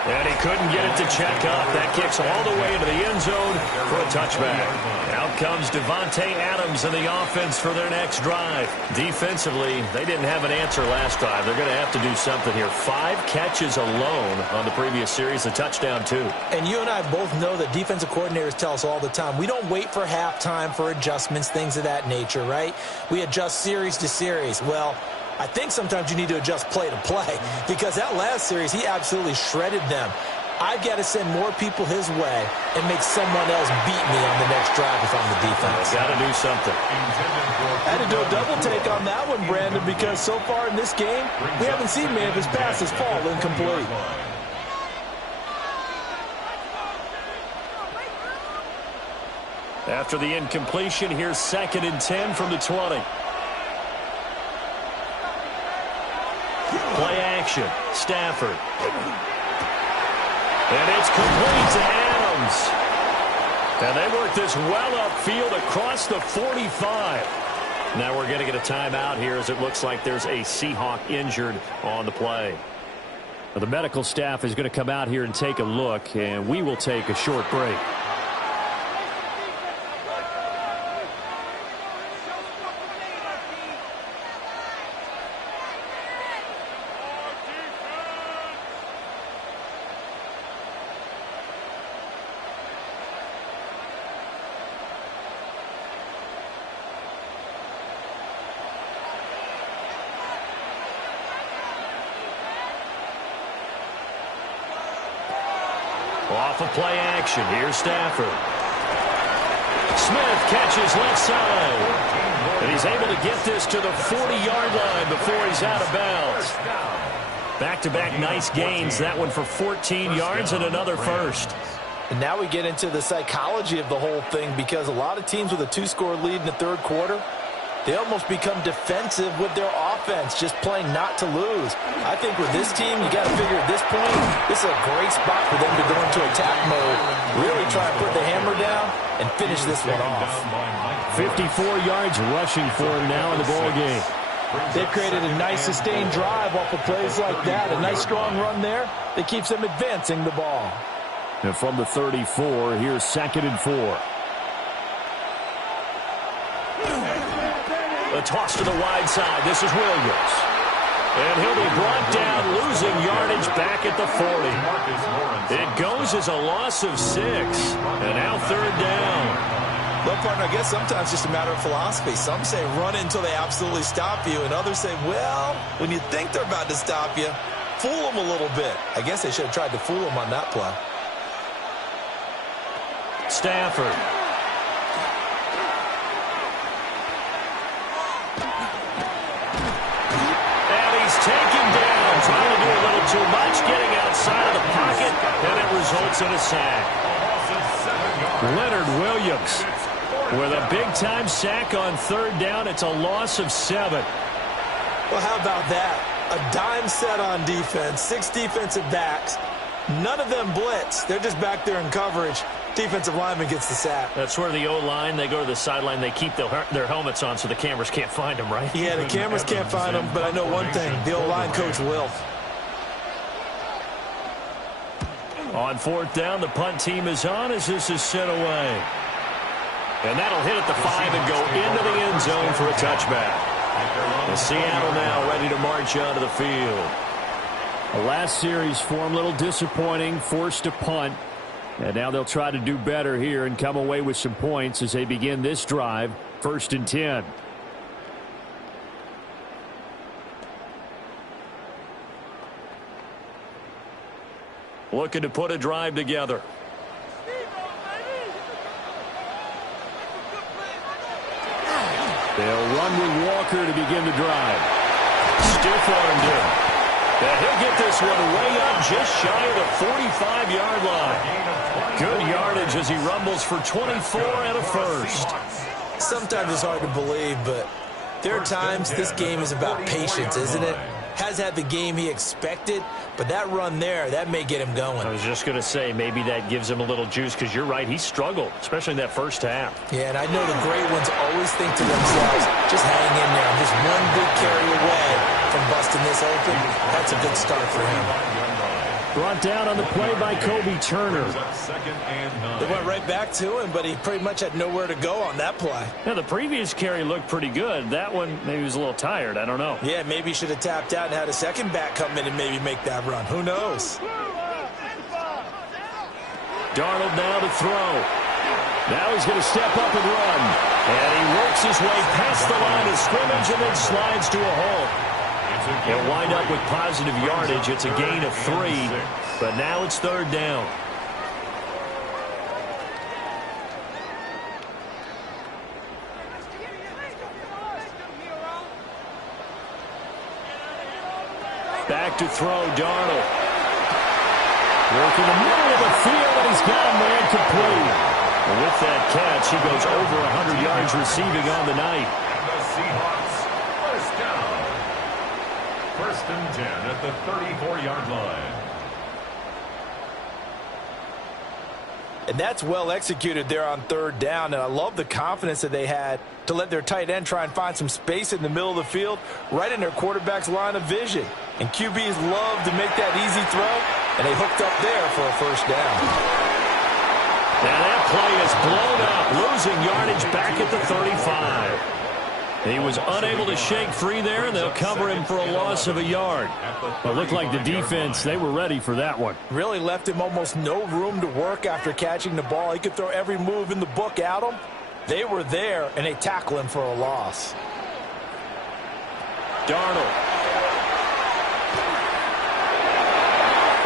And he couldn't get it to check up. That kicks all the way into the end zone for a touchback. Out comes Devontae Adams in the offense for their next drive. Defensively, they didn't have an answer last drive. They're going to have to do something here. 5 catches alone on the previous series, a touchdown too. And you and I both know that defensive coordinators tell us all the time, we don't wait for halftime for adjustments, things of that nature, right? We adjust series to series. Well, I think sometimes you need to adjust play to play because that last series, he absolutely shredded them. I've got to send more people his way and make someone else beat me on the next drive if I'm the defense. Got to do something. I had to do a double take on that one, Brandon, because so far in this game, we haven't seen many of his passes fall incomplete. After the incompletion, here's 2nd and 10 from the 20. Play action. Stafford. And it's complete to Adams. And they work this well upfield across the 45. Now we're going to get a timeout here as it looks like there's a Seahawk injured on the play. The medical staff is going to come out here and take a look, and we will take a short break. Off of play action. Here's Stafford. Smith catches left side. And he's able to get this to the 40-yard line before he's out of bounds. Back-to-back nice gains. That one for 14 yards and another first. And now we get into the psychology of the whole thing, because a lot of teams with a 2-score lead in the third quarter, they almost become defensive with their offense, just playing not to lose. I think with this team, you got to figure at this point, this is a great spot for them to go into attack mode, really try and put the hammer down and finish this one off. 54 yards rushing for him now in the ball game. They've created a nice sustained drive off of plays like that. A nice strong run there that keeps them advancing the ball. And from the 34, here's 2nd and 4. A toss to the wide side. This is Williams. And he'll be brought down, losing yardage back at the 40. It goes as a loss of 6. And now 3rd down. Well, partner, I guess sometimes it's just a matter of philosophy. Some say run until they absolutely stop you, and others say, well, when you think they're about to stop you, fool them a little bit. I guess they should have tried to fool them on that play. Stafford. And he's taken down, trying to do a little too much, getting outside of the pocket, and it results in a sack. Leonard Williams with a big-time sack on 3rd down. It's a loss of 7. Well, how about that? A dime set on defense, 6 defensive backs. None of them blitz. They're just back there in coverage. Defensive lineman gets the sack. That's where the O-line, they go to the sideline, they keep their helmets on so the cameras can't find them, right? Yeah, the cameras can't find them, but I know one thing. The O-line coach will. On 4th down, the punt team is on as this is sent away. And that'll hit at the 5 and go into the end zone for a touchback. And Seattle now ready to march onto the field. The last series for them, a little disappointing, forced to punt. And now they'll try to do better here and come away with some points as they begin this drive, 1st and 10. Looking to put a drive together. They'll run with Walker to begin the drive. Stiff-armed him. And he'll get this one way up just shy of the 45-yard line. Good yardage as he rumbles for 24 and a first. Sometimes it's hard to believe, but there are times this game is about patience, isn't it? Has had the game he expected, but that run there, that may get him going. I was just going to say, maybe that gives him a little juice, because you're right, he struggled, especially in that first half. Yeah, and I know the great ones always think to themselves, just hang in there. I'm just one good carry away from busting this open. That's a good start for him. Brought down on the play by Kobe Turner. They went right back to him, but he pretty much had nowhere to go on that play. Yeah, the previous carry looked pretty good. That one, maybe he was a little tired. I don't know. Yeah, maybe he should have tapped out and had a second back come in and maybe make that run. Who knows? Darnold now to throw. Now he's going to step up and run. And he works his way past the line of scrimmage and then slides to a halt. He'll wind up with positive yardage. It's a gain of 3, but now it's 3rd down. Back to throw, Darnold. Working the middle of the field, and he's got a man complete. And with that catch, he goes over 100 yards receiving on the night. And the Seahawks, first down. 1st and 10 at the 34-yard line. And that's well executed there on 3rd down. And I love the confidence that they had to let their tight end try and find some space in the middle of the field, right in their quarterback's line of vision. And QBs love to make that easy throw, and they hooked up there for a 1st down. Now that play is blown up, losing yardage back at the 35. He was unable to shake free there, and they'll cover him for a loss of a yard. It looked like the defense, they were ready for that one. Really left him almost no room to work after catching the ball. He could throw every move in the book at him. They were there, and they tackle him for a loss. Darnold.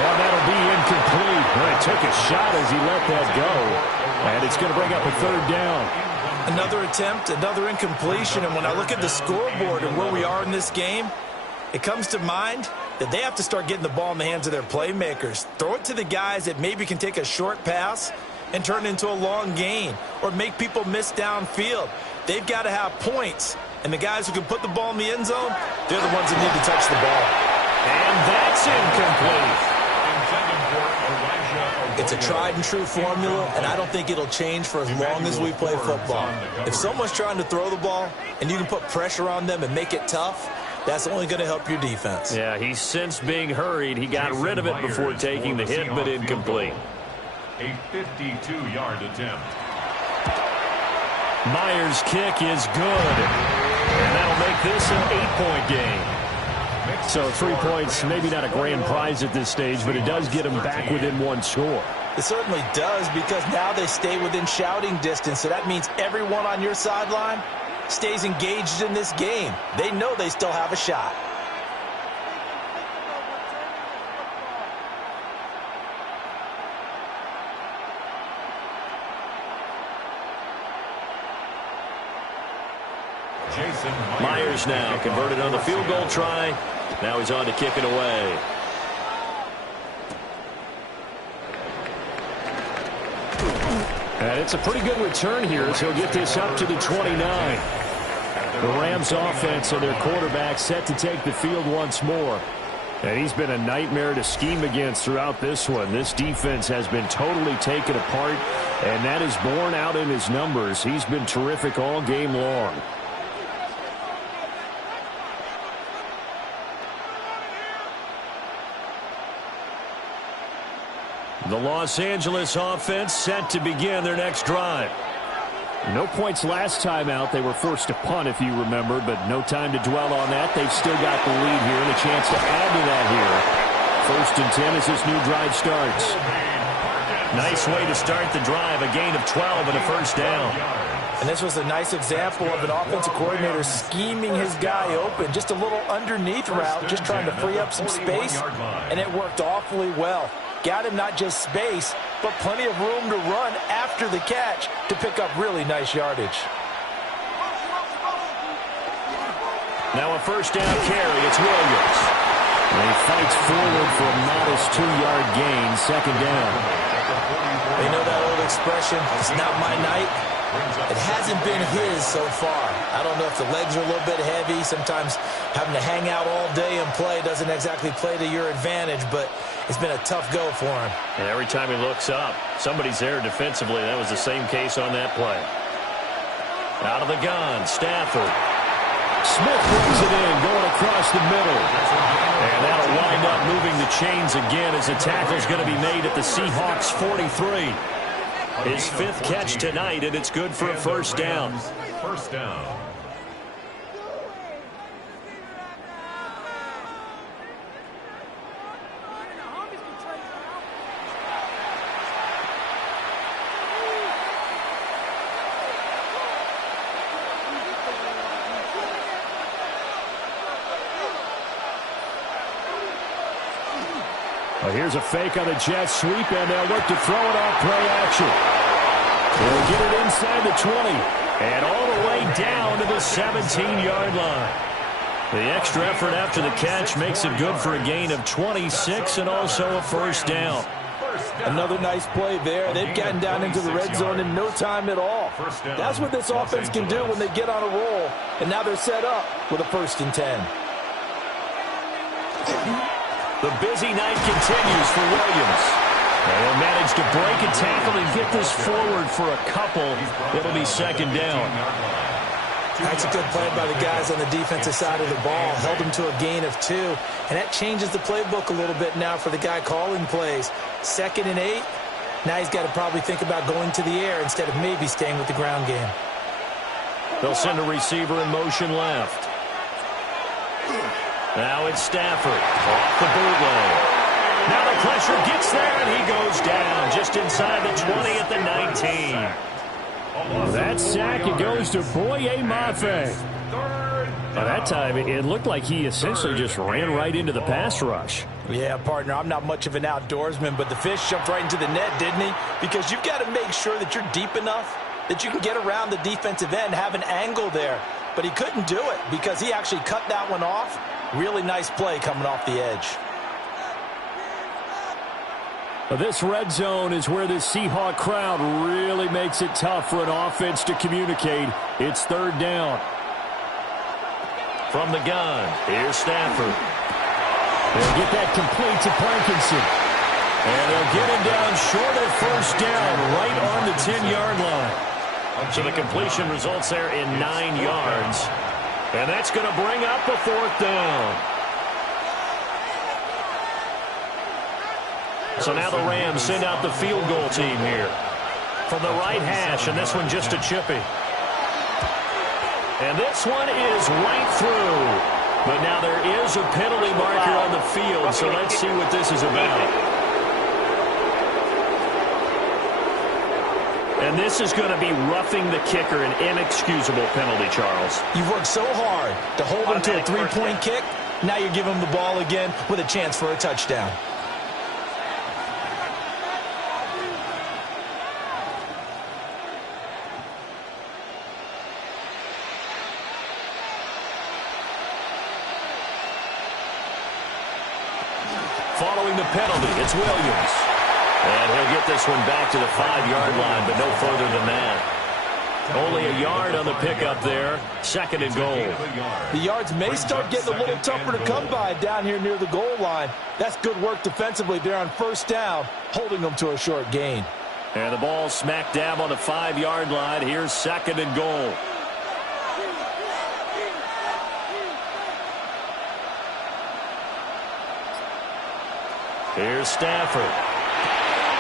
Well, that'll be incomplete. Well, he took a shot as he let that go. And it's going to bring up a 3rd down. Another attempt, another incompletion, and when I look at the scoreboard and where we are in this game, it comes to mind that they have to start getting the ball in the hands of their playmakers. Throw it to the guys that maybe can take a short pass and turn it into a long gain or make people miss downfield. They've got to have points, and the guys who can put the ball in the end zone, they're the ones that need to touch the ball. And that's incomplete. It's a tried-and-true formula, and I don't think it'll change for as long as we play football. If someone's trying to throw the ball and you can put pressure on them and make it tough, that's only going to help your defense. Yeah, he's sensed being hurried. He got rid of it before taking the hit, but incomplete. A 52-yard attempt. Myers' kick is good. And that'll make this an 8-point game. So 3 points, maybe not a grand prize at this stage, but it does get them back within one score. It certainly does, because now they stay within shouting distance, so that means everyone on your sideline stays engaged in this game. They know they still have a shot. Myers now converted on the field goal try. Now he's on to kick it away. And it's a pretty good return here as he'll get this up to the 29. The Rams offense and their quarterback set to take the field once more. And he's been a nightmare to scheme against throughout this one. This defense has been totally taken apart, and that is borne out in his numbers. He's been terrific all game long. The Los Angeles offense set to begin their next drive. No points last time out. They were forced to punt, if you remember, but no time to dwell on that. They've still got the lead here and a chance to add to that here. 1st and 10 as this new drive starts. Nice way to start the drive. A gain of 12 and a first down. And this was a nice example of an offensive coordinator scheming his guy open. Just a little underneath route, just trying to free up some space, and it worked awfully well. Got him not just space, but plenty of room to run after the catch to pick up really nice yardage. Now a first down carry. It's Williams. And he fights forward for a modest 2-yard gain, 2nd down. You know that old expression, it's not my night? It hasn't been his so far. I don't know if the legs are a little bit heavy. Sometimes having to hang out all day and play doesn't exactly play to your advantage, but it's been a tough go for him. And every time he looks up, somebody's there defensively. That was the same case on that play. Out of the gun, Stafford. Smith brings it in, going across the middle. And that'll wind up moving the chains again as the tackle's going to be made at the Seahawks 43. His 5th catch tonight, and it's good for a first down. First down. Well, here's a fake on the jet sweep, and they'll look to throw it off play action. They'll get it inside the 20, and all the way down to the 17-yard line. The extra effort after the catch makes it good for a gain of 26 and also a first down. Another nice play there. They've gotten down into the red zone in no time at all. That's what this offense can do when they get on a roll, and now they're set up with a 1st and 10. The busy night continues for Williams. And he'll manage to break a tackle and get this forward for a couple. It'll be 2nd down. That's a good play by the guys on the defensive side of the ball. Held them to a gain of 2. And that changes the playbook a little bit now for the guy calling plays. 2nd and 8. Now he's got to probably think about going to the air instead of maybe staying with the ground game. They'll send a receiver in motion left. Now it's Stafford off the bootleg. Now the pressure gets there, and he goes down just inside the 20 at the 19. That sack, it goes to Boye Mafe. By that time, it looked like he essentially just ran right into the pass rush. Yeah, partner, I'm not much of an outdoorsman, but the fish jumped right into the net, didn't he? Because you've got to make sure that you're deep enough that you can get around the defensive end, have an angle there. But he couldn't do it because he actually cut that one off. Really nice play coming off the edge. This red zone is where the Seahawk crowd really makes it tough for an offense to communicate. It's third down. From the gun, here's Stafford. They'll get that complete to Parkinson. And they'll get him down short of first down, right on the 10-yard line. So the completion results there in 9 yards. And that's going to bring up the fourth down. So now the Rams send out the field goal team here. From the right hash, and this one just a chippy. And this one is right through. But now there is a penalty marker on the field, so let's see what this is about. And this is going to be roughing the kicker, an inexcusable penalty, Charles. You've worked so hard to hold him to a three-point kick. Now you give him the ball again with a chance for a touchdown. Following the penalty, it's Williams. And he'll get this one back to the 5-yard line, but no further than that. Only a yard on the pickup there. Second and goal. The yards may start getting a little tougher to come by down here near the goal line. That's good work defensively there on first down, holding them to a short gain. And the ball smack dab on the 5-yard line. Here's second and goal. Here's Stafford.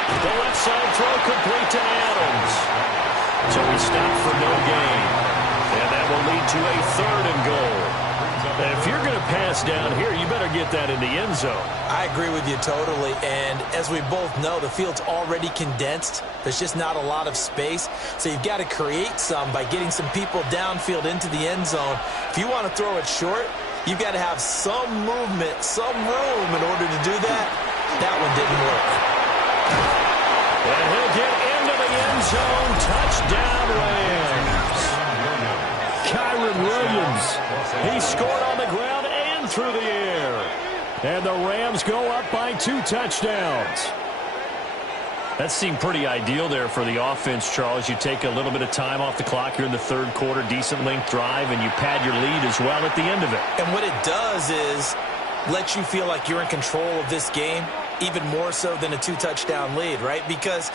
The left side throw complete to Adams. So he stopped for no gain. And that will lead to a third and goal. And if you're going to pass down here, you better get that in the end zone. I agree with you totally. And as we both know, the field's already condensed. There's just not a lot of space. So you've got to create some by getting some people downfield into the end zone. If you want to throw it short, you've got to have some movement, some room in order to do that. That one didn't work. And he'll get into the end zone. Touchdown, Rams. Kyron Williams. He scored on the ground and through the air. And the Rams go up by 2 touchdowns. That seemed pretty ideal there for the offense, Charles. You take a little bit of time off the clock here in the third quarter, decent length drive, and you pad your lead as well at the end of it. And what it does is let you feel like you're in control of this game, even more so than a 2-touchdown lead, right? Because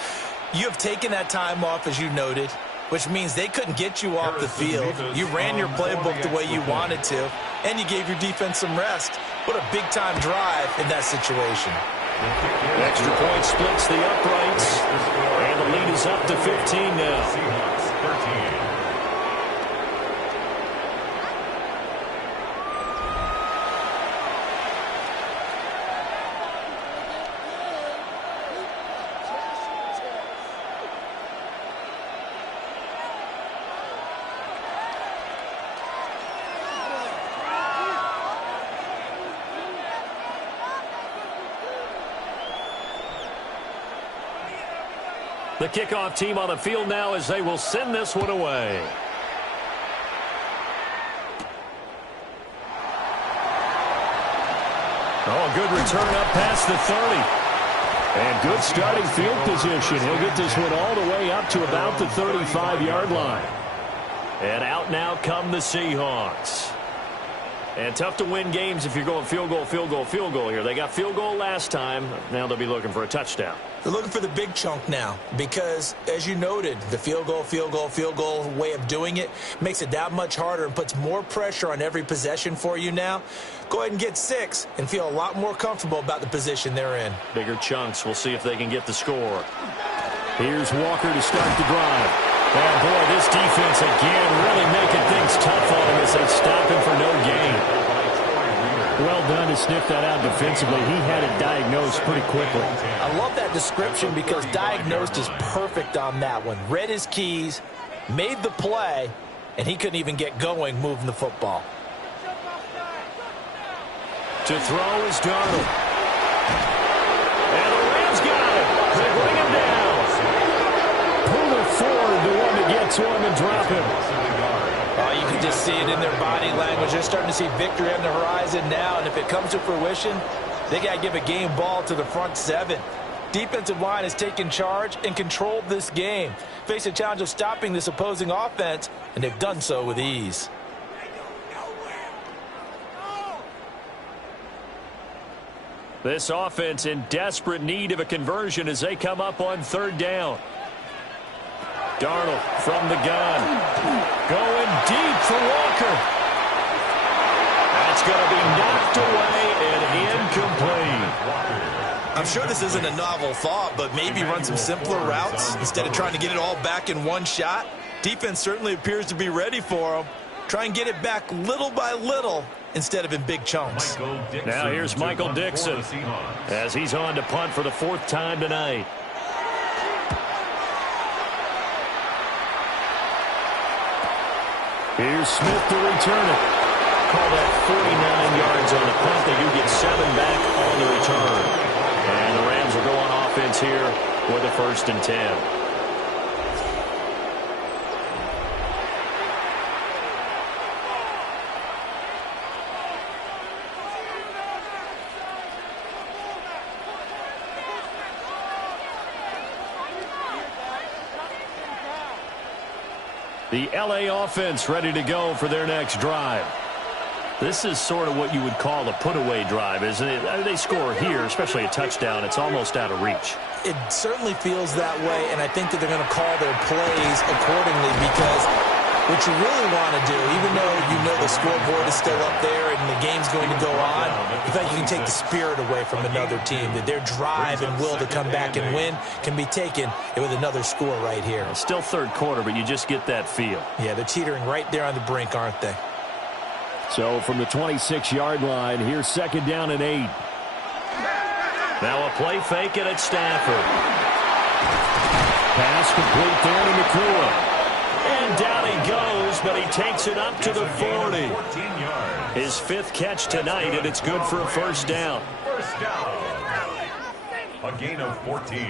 you have taken that time off, as you noted, which means they couldn't get you off the field. You ran your playbook the way you wanted to, and you gave your defense some rest. What a big-time drive in that situation. Extra point splits the uprights, and the lead is up to 15 now. Seahawks 13. The kickoff team on the field now as they will send this one away. Oh, good return up past the 30. And good starting field position. He'll get this one all the way up to about the 35-yard line. And out now come the Seahawks. And tough to win games if you're going field goal, field goal, field goal here. They got field goal last time. Now they'll be looking for a touchdown. They're looking for the big chunk now because, as you noted, the field goal way of doing it makes it that much harder and puts more pressure on every possession for you now. Go ahead and get 6 and feel a lot more comfortable about the position they're in. Bigger chunks. We'll see if they can get the score. Here's Walker to start the drive. Oh, boy, this defense again really making things tough on him as they stop him for no gain. Well done to sniff that out defensively. He had it diagnosed pretty quickly. I love that description because diagnosed is perfect on that one. Read his keys, made the play, and he couldn't even get going moving the football. To throw is Darnold. And the Rams got it. They bring him down. Polar Ford, the one to get to him and drop him. Oh, you can just see it in their body language. They're starting to see victory on the horizon now, and if it comes to fruition, they got to give a game ball to the front seven. Defensive line has taken charge and controlled this game. Face a challenge of stopping this opposing offense, and they've done so with ease. This offense in desperate need of a conversion as they come up on third down. Darnold from the gun. Going deep for Walker. That's going to be knocked away and incomplete. I'm sure this isn't a novel thought, but maybe run some simpler routes instead of trying to get it all back in one shot. Defense certainly appears to be ready for them. Try and get it back little by little instead of in big chunks. Now here's Michael Dixon as he's on to punt for the fourth time tonight. Here's Smith to return it. Call that 49 yards on the punt. They do get 7 back on the return. And the Rams will go on offense here with a 1st and 10. The LA offense ready to go for their next drive. This is sort of what you would call a put-away drive, isn't it? They score here, especially a touchdown. It's almost out of reach. It certainly feels that way, and I think that they're going to call their plays accordingly because what you really want to do, even though you know the scoreboard is still up there and the game's going to go on, in fact, you can take the spirit away from another team, that their drive and will to come back and win can be taken with another score right here. It's still third quarter, but you just get that feel. Yeah, they're teetering right there on the brink, aren't they? So from the 26-yard line, here's 2nd down and 8. Now a play fake and it's Stafford. Pass complete there to Nakua. And down he goes, but he takes it up to the 40. His 5th catch tonight, and it's good for a 1st down. First down. A gain of 14.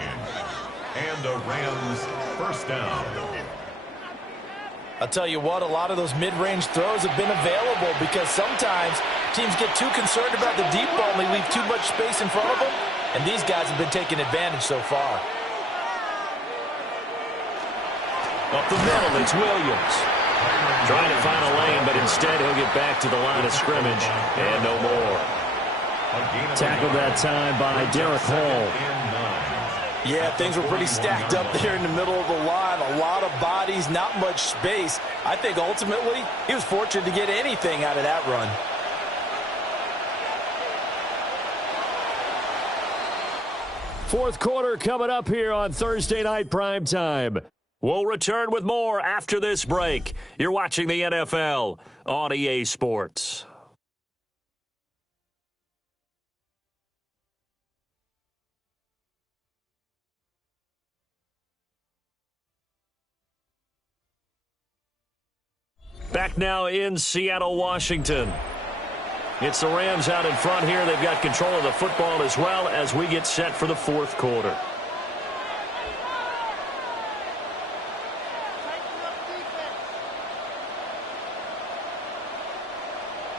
And a Rams 1st down. I'll tell you what, a lot of those mid-range throws have been available because sometimes teams get too concerned about the deep ball and they leave too much space in front of them, and these guys have been taking advantage so far. Up the middle, it's Williams. Trying to find a lane, but instead he'll get back to the line of scrimmage, and no more. Tackled that time by Derek Hall. Yeah, things were pretty stacked up there in the middle of the line. A lot of bodies, not much space. I think ultimately he was fortunate to get anything out of that run. Fourth quarter coming up here on Thursday Night Primetime. We'll return with more after this break. You're watching the NFL on EA Sports. Back now in Seattle, Washington. It's the Rams out in front here. They've got control of the football as well as we get set for the fourth quarter.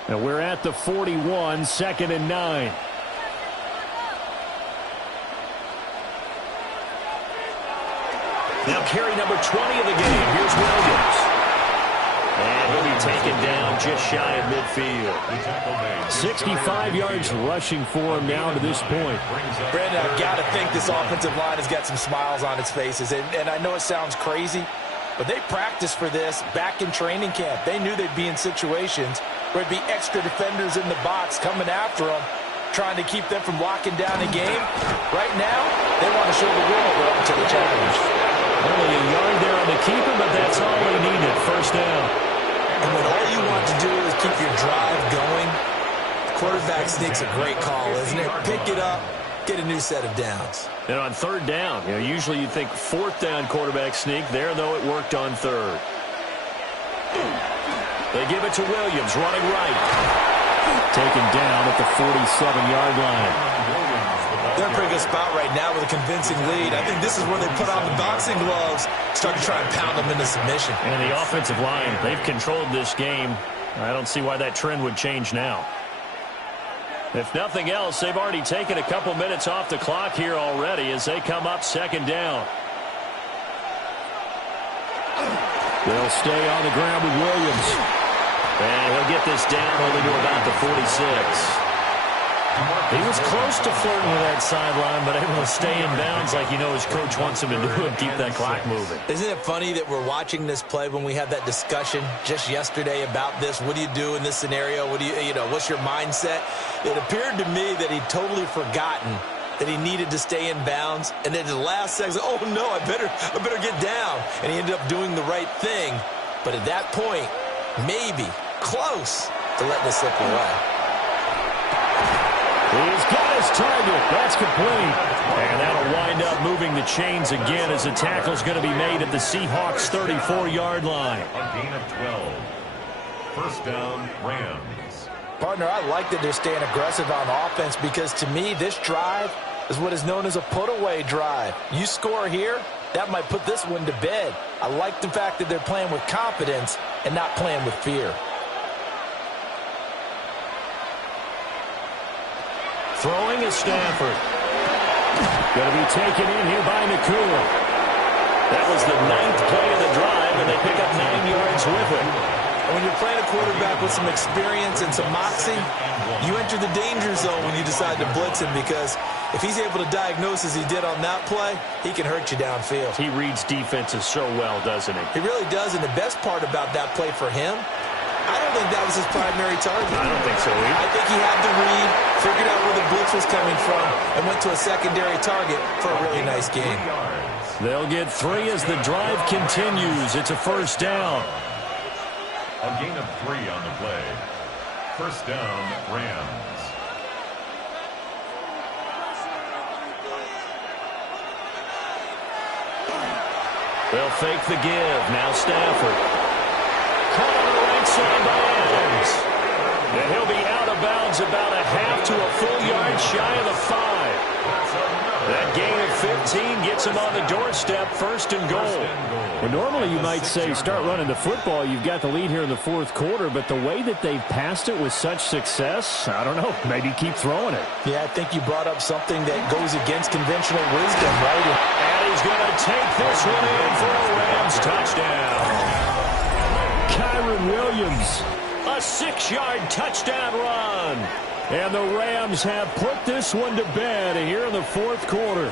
And we're at the 41, 2nd and 9. Now carry number 20 of the game. Here's Williams. And he'll be taken down just shy of midfield. 65 yards rushing for him now to this point. Brandon, I've got to think this offensive line has got some smiles on its faces. And I know it sounds crazy, but they practiced for this back in training camp. They knew they'd be in situations where it'd be extra defenders in the box coming after them, trying to keep them from locking down a game. Right now, they want to show the world they're up to the challenge. Only a yard there on the keeper, but that's all they needed. 1st down. And when all you want to do is keep your drive going, the quarterback sneak's a great call, isn't it? Pick it up, get a new set of downs. And on 3rd down, usually you think 4th down quarterback sneak. There, though, it worked on 3rd. They give it to Williams, running right. Taken down at the 47-yard line. They're in pretty good a spot right now with a convincing lead. I think this is where they put on the boxing gloves, start to try and pound them into submission. And the offensive line, they've controlled this game. I don't see why that trend would change now. If nothing else, they've already taken a couple minutes off the clock here already as they come up second down. They'll stay on the ground with Williams. And he'll get this down only to about the 46. He was close to flirting with that sideline, but able to stay in bounds like his coach wants him to do and keep that clock moving. Isn't it funny that we're watching this play when we had that discussion just yesterday about this? What do you do in this scenario? What do what's your mindset? It appeared to me that he'd totally forgotten that he needed to stay in bounds, and then at the last second, oh no, I better get down. And he ended up doing the right thing. But at that point, maybe close to letting it slip away. He's got his target. That's complete. And that'll wind up moving the chains again as the tackle's going to be made at the Seahawks 34-yard line. A gain of 12. First down, Rams. Partner, I like that they're staying aggressive on offense because to me, this drive is what is known as a put-away drive. You score here, that might put this one to bed. I like the fact that they're playing with confidence and not playing with fear. Throwing is Stafford. Going to be taken in here by Nakua. That was the 9th play of the drive, and they pick up 9 yards with it. And when you're playing a quarterback with some experience and some moxie, you enter the danger zone when you decide to blitz him because if he's able to diagnose as he did on that play, he can hurt you downfield. He reads defenses so well, doesn't he? He really does, and the best part about that play for him, I don't think that was his primary target. I don't think so either. I think he had the read, figured out where the blitz was coming from, and went to a secondary target for a really nice game. They'll get 3 as the drive continues. It's a first down. A gain of 3 on the play. First down, Rams. They'll fake the give. Now Stafford. Caught on the right side by Adams. And he'll be out of bounds about a half to a full yard shy of the 5. That gain of 15 gets him on the doorstep, first and goal. Well, normally you might say start running the football. You've got the lead here in the fourth quarter, but the way that they've passed it with such success, I don't know, maybe keep throwing it. Yeah, I think you brought up something that goes against conventional wisdom, right? And he's going to take this one in for a Rams touchdown. Kyron Williams. A 6-yard touchdown run. And the Rams have put this one to bed here in the fourth quarter.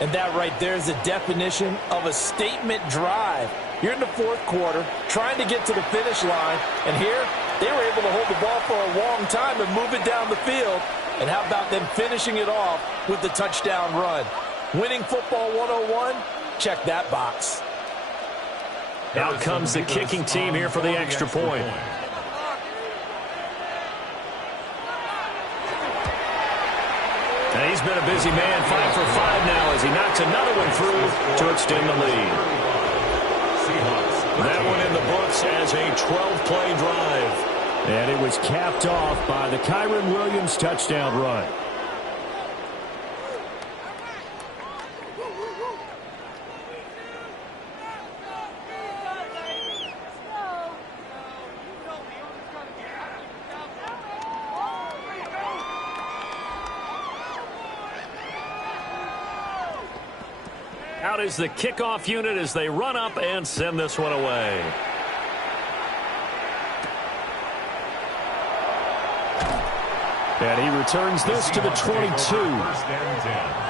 And that right there is the definition of a statement drive. You're in the fourth quarter, trying to get to the finish line, and here they were able to hold the ball for a long time and move it down the field. And how about them finishing it off with the touchdown run? Winning football 101, check that box. Out comes the kicking team here for the extra point. And he's been a busy man, 5 for 5 now as he knocks another one through to extend the lead. That one in the books as a 12-play drive. And it was capped off by the Kyron Williams touchdown run. Out is the kickoff unit as they run up and send this one away. And he returns this to the 22.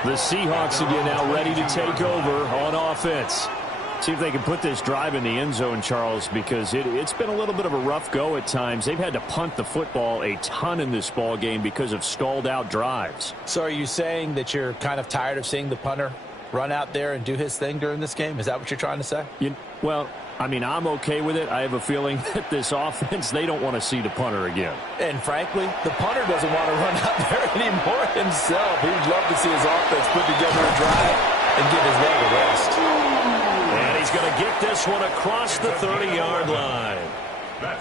The Seahawks again now ready to take over on offense. See if they can put this drive in the end zone, Charles, because it's been a little bit of a rough go at times. They've had to punt the football a ton in this ball game because of stalled out drives. So are you saying that you're kind of tired of seeing the punter run out there and do his thing during this game? Is that what you're trying to say? Well, I mean, I'm okay with it. I have a feeling that this offense, they don't want to see the punter again. And frankly, the punter doesn't want to run out there anymore himself. He would love to see his offense put together a drive and give his leg a rest. And he's going to get this one across the 30-yard line.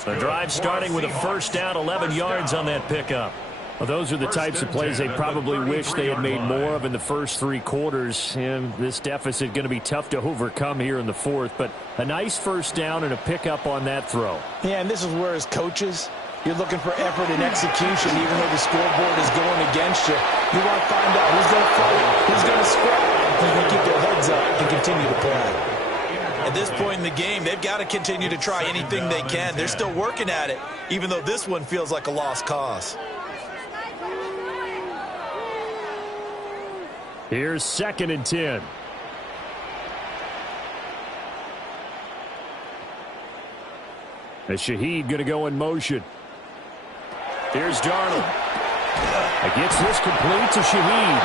The drive starting with a first down, 11 yards on that pickup. Well, those are the types of plays they probably wish they had made more of in the first 3 quarters. And this deficit going to be tough to overcome here in the fourth. But a nice first down and a pickup on that throw. Yeah, and this is where as coaches, you're looking for effort and execution, even though the scoreboard is going against you. You want to find out who's going to fight, who's going to scrap, who's going to keep their heads up and continue to play. At this point in the game, they've got to continue to try anything they can. They're still working at it, even though this one feels like a lost cause. Here's 2nd and 10. As Shaheed going to go in motion. Here's Darnold. Gets this complete to Shaheed.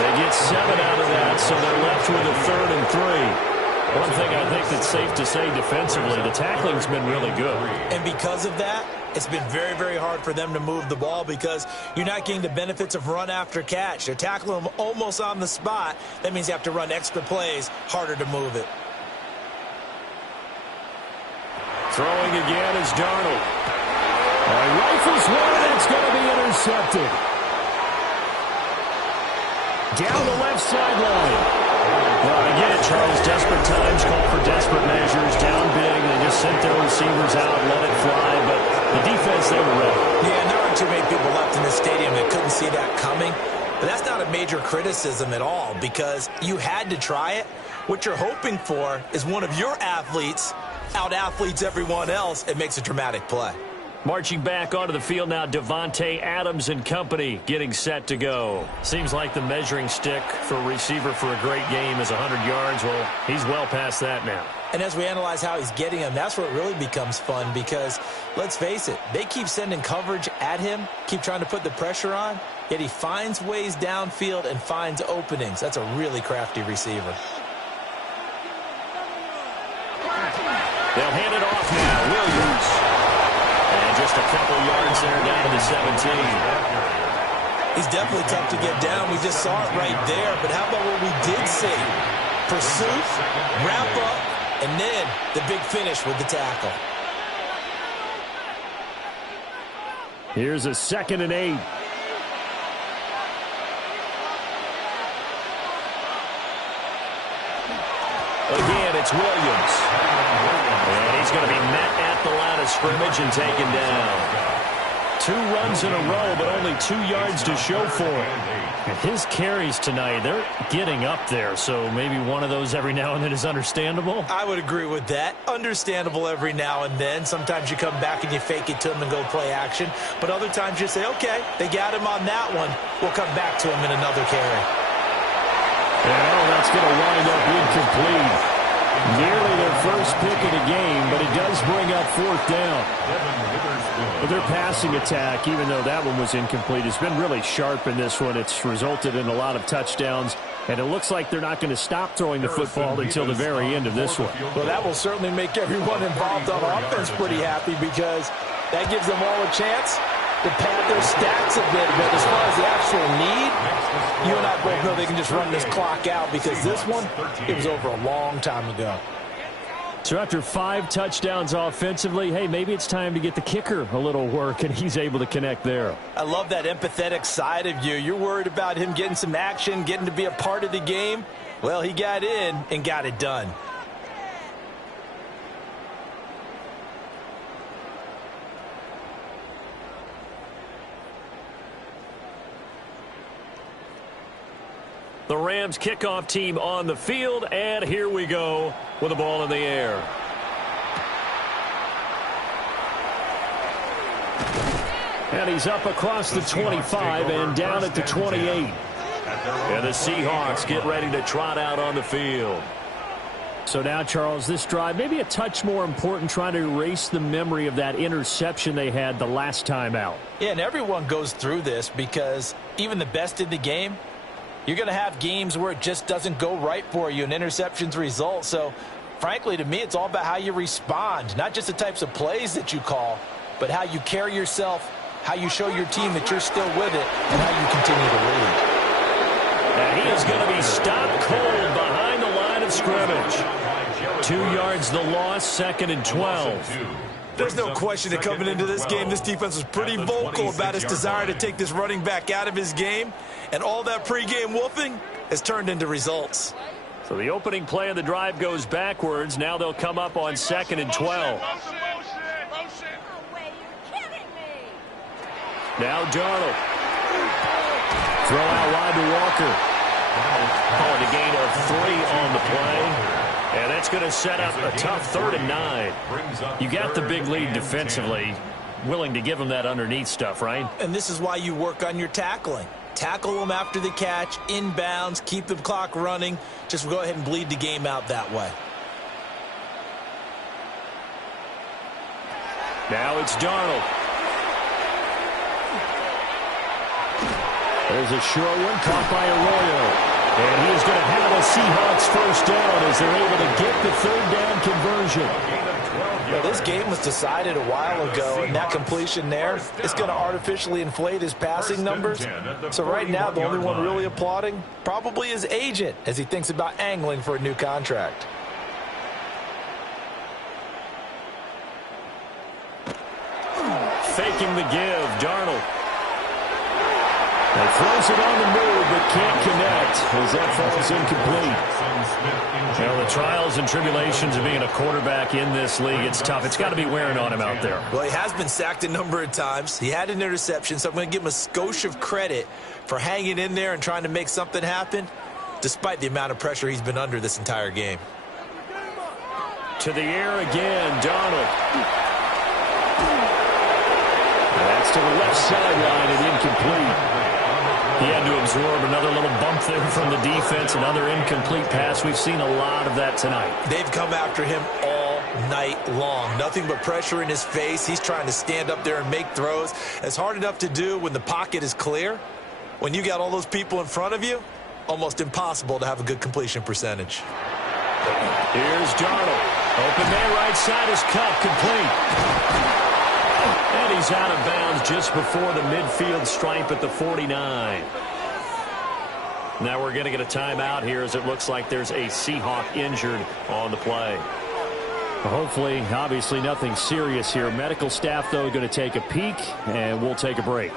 They get 7 out of that, so they're left with a 3rd and 3. One thing I think that's safe to say defensively, the tackling's been really good. And because of that, it's been very, very hard for them to move the ball because you're not getting the benefits of run after catch. They're tackling them almost on the spot. That means you have to run extra plays, harder to move it. Throwing again is Darnold. Rifles one, that's going to be intercepted. Down the left sideline. Well, again, Charles, desperate times call for desperate measures. Down big, they just sent their receivers out, let it fly, but the defense, they were ready. Yeah, and there aren't too many people left in the stadium that couldn't see that coming. But that's not a major criticism at all because you had to try it. What you're hoping for is one of your athletes out-athletes everyone else and makes a dramatic play. Marching back onto the field now, Devontae Adams and company getting set to go. Seems like the measuring stick for a receiver for a great game is 100 yards. Well, he's well past that now. And as we analyze how he's getting them, that's where it really becomes fun because, let's face it, they keep sending coverage at him, keep trying to put the pressure on, yet he finds ways downfield and finds openings. That's a really crafty receiver. They'll hand it off now. Williams. And just a couple yards there down to the 17. He's definitely tough to get down. We just saw it right there. But how about what we did see? Pursuit, wrap up, and then the big finish with the tackle. Here's a 2nd and 8. Again, it's Williams. And he's going to be met at the line of scrimmage and taken down. 2 runs in a row, but only 2 yards to show for it. And his carries tonight, they're getting up there, so maybe one of those every now and then is understandable. I would agree with that. Understandable every now and then. Sometimes you come back and you fake it to him and go play action. But other times you say, okay, they got him on that one. We'll come back to him in another carry. Well, that's going to wind up incomplete. Nearly their first pick of the game, but it does bring up 4th down. But their passing attack, even though that one was incomplete, has been really sharp in this one. It's resulted in a lot of touchdowns, and it looks like they're not going to stop throwing the football until the very end of this one. Well, that will certainly make everyone involved on offense pretty happy because that gives them all a chance to pad their stats a bit. But as far as the actual need, you and I both know they can just run this clock out because this one, it was over a long time ago. So after 5 touchdowns offensively, hey, maybe it's time to get the kicker a little work, and he's able to connect there. I love that empathetic side of you. You're worried about him getting some action, getting to be a part of the game. Well, he got in and got it done. The Rams kickoff team on the field, and here we go with the ball in the air. And he's up across the 25 and down at the 28. And the Seahawks get ready to trot out on the field. So now, Charles, this drive maybe a touch more important, trying to erase the memory of that interception they had the last time out. Yeah, and everyone goes through this because even the best in the game, you're going to have games where it just doesn't go right for you and interceptions result. So, frankly, to me, it's all about how you respond, not just the types of plays that you call, but how you carry yourself, how you show your team that you're still with it, and how you continue to lead. And he is going to be stopped cold behind the line of scrimmage. 2 yards the loss, 2nd and 12. There's no question that coming into this game, this defense was pretty vocal about its desire to take this running back out of his game, and all that pregame wolfing has turned into results. So the opening play of the drive goes backwards. Now they'll come up on 2nd and 12. Now Darnold. Throw out wide to Walker. Calling a gain of 3 on the play. And that's going to set up a tough 3rd and 9. You got the big lead defensively. Willing to give them that underneath stuff, right? And this is why you work on your tackling. Tackle them after the catch, inbounds, keep the clock running. Just go ahead and bleed the game out that way. Now it's Darnold. There's a short one caught by Arroyo. And he is going to have a Seahawks first down as they're able to get the 3rd down conversion. Well, this game was decided a while ago, and that completion there is going to artificially inflate his passing numbers. So right now, the only one really applauding probably his agent as he thinks about angling for a new contract. Faking the give, Darnold. And throws it on the move, but can't connect as that falls incomplete. Well, the trials and tribulations of being a quarterback in this league, it's tough. It's got to be wearing on him out there. Well, he has been sacked a number of times. He had an interception, so I'm going to give him a skosh of credit for hanging in there and trying to make something happen, despite the amount of pressure he's been under this entire game. To the air again, Darnold. That's to the left sideline and incomplete. He had to absorb another little bump there from the defense, another incomplete pass. We've seen a lot of that tonight. They've come after him all night long. Nothing but pressure in his face. He's trying to stand up there and make throws. It's hard enough to do when the pocket is clear. When you got all those people in front of you, almost impossible to have a good completion percentage. Here's Darnold. Open man right side is Cup, complete. And he's out of bounds just before the midfield stripe at the 49. Now we're going to get a timeout here as it looks like there's a Seahawk injured on the play. Hopefully, obviously nothing serious here. Medical staff, though, going to take a peek, and we'll take a break.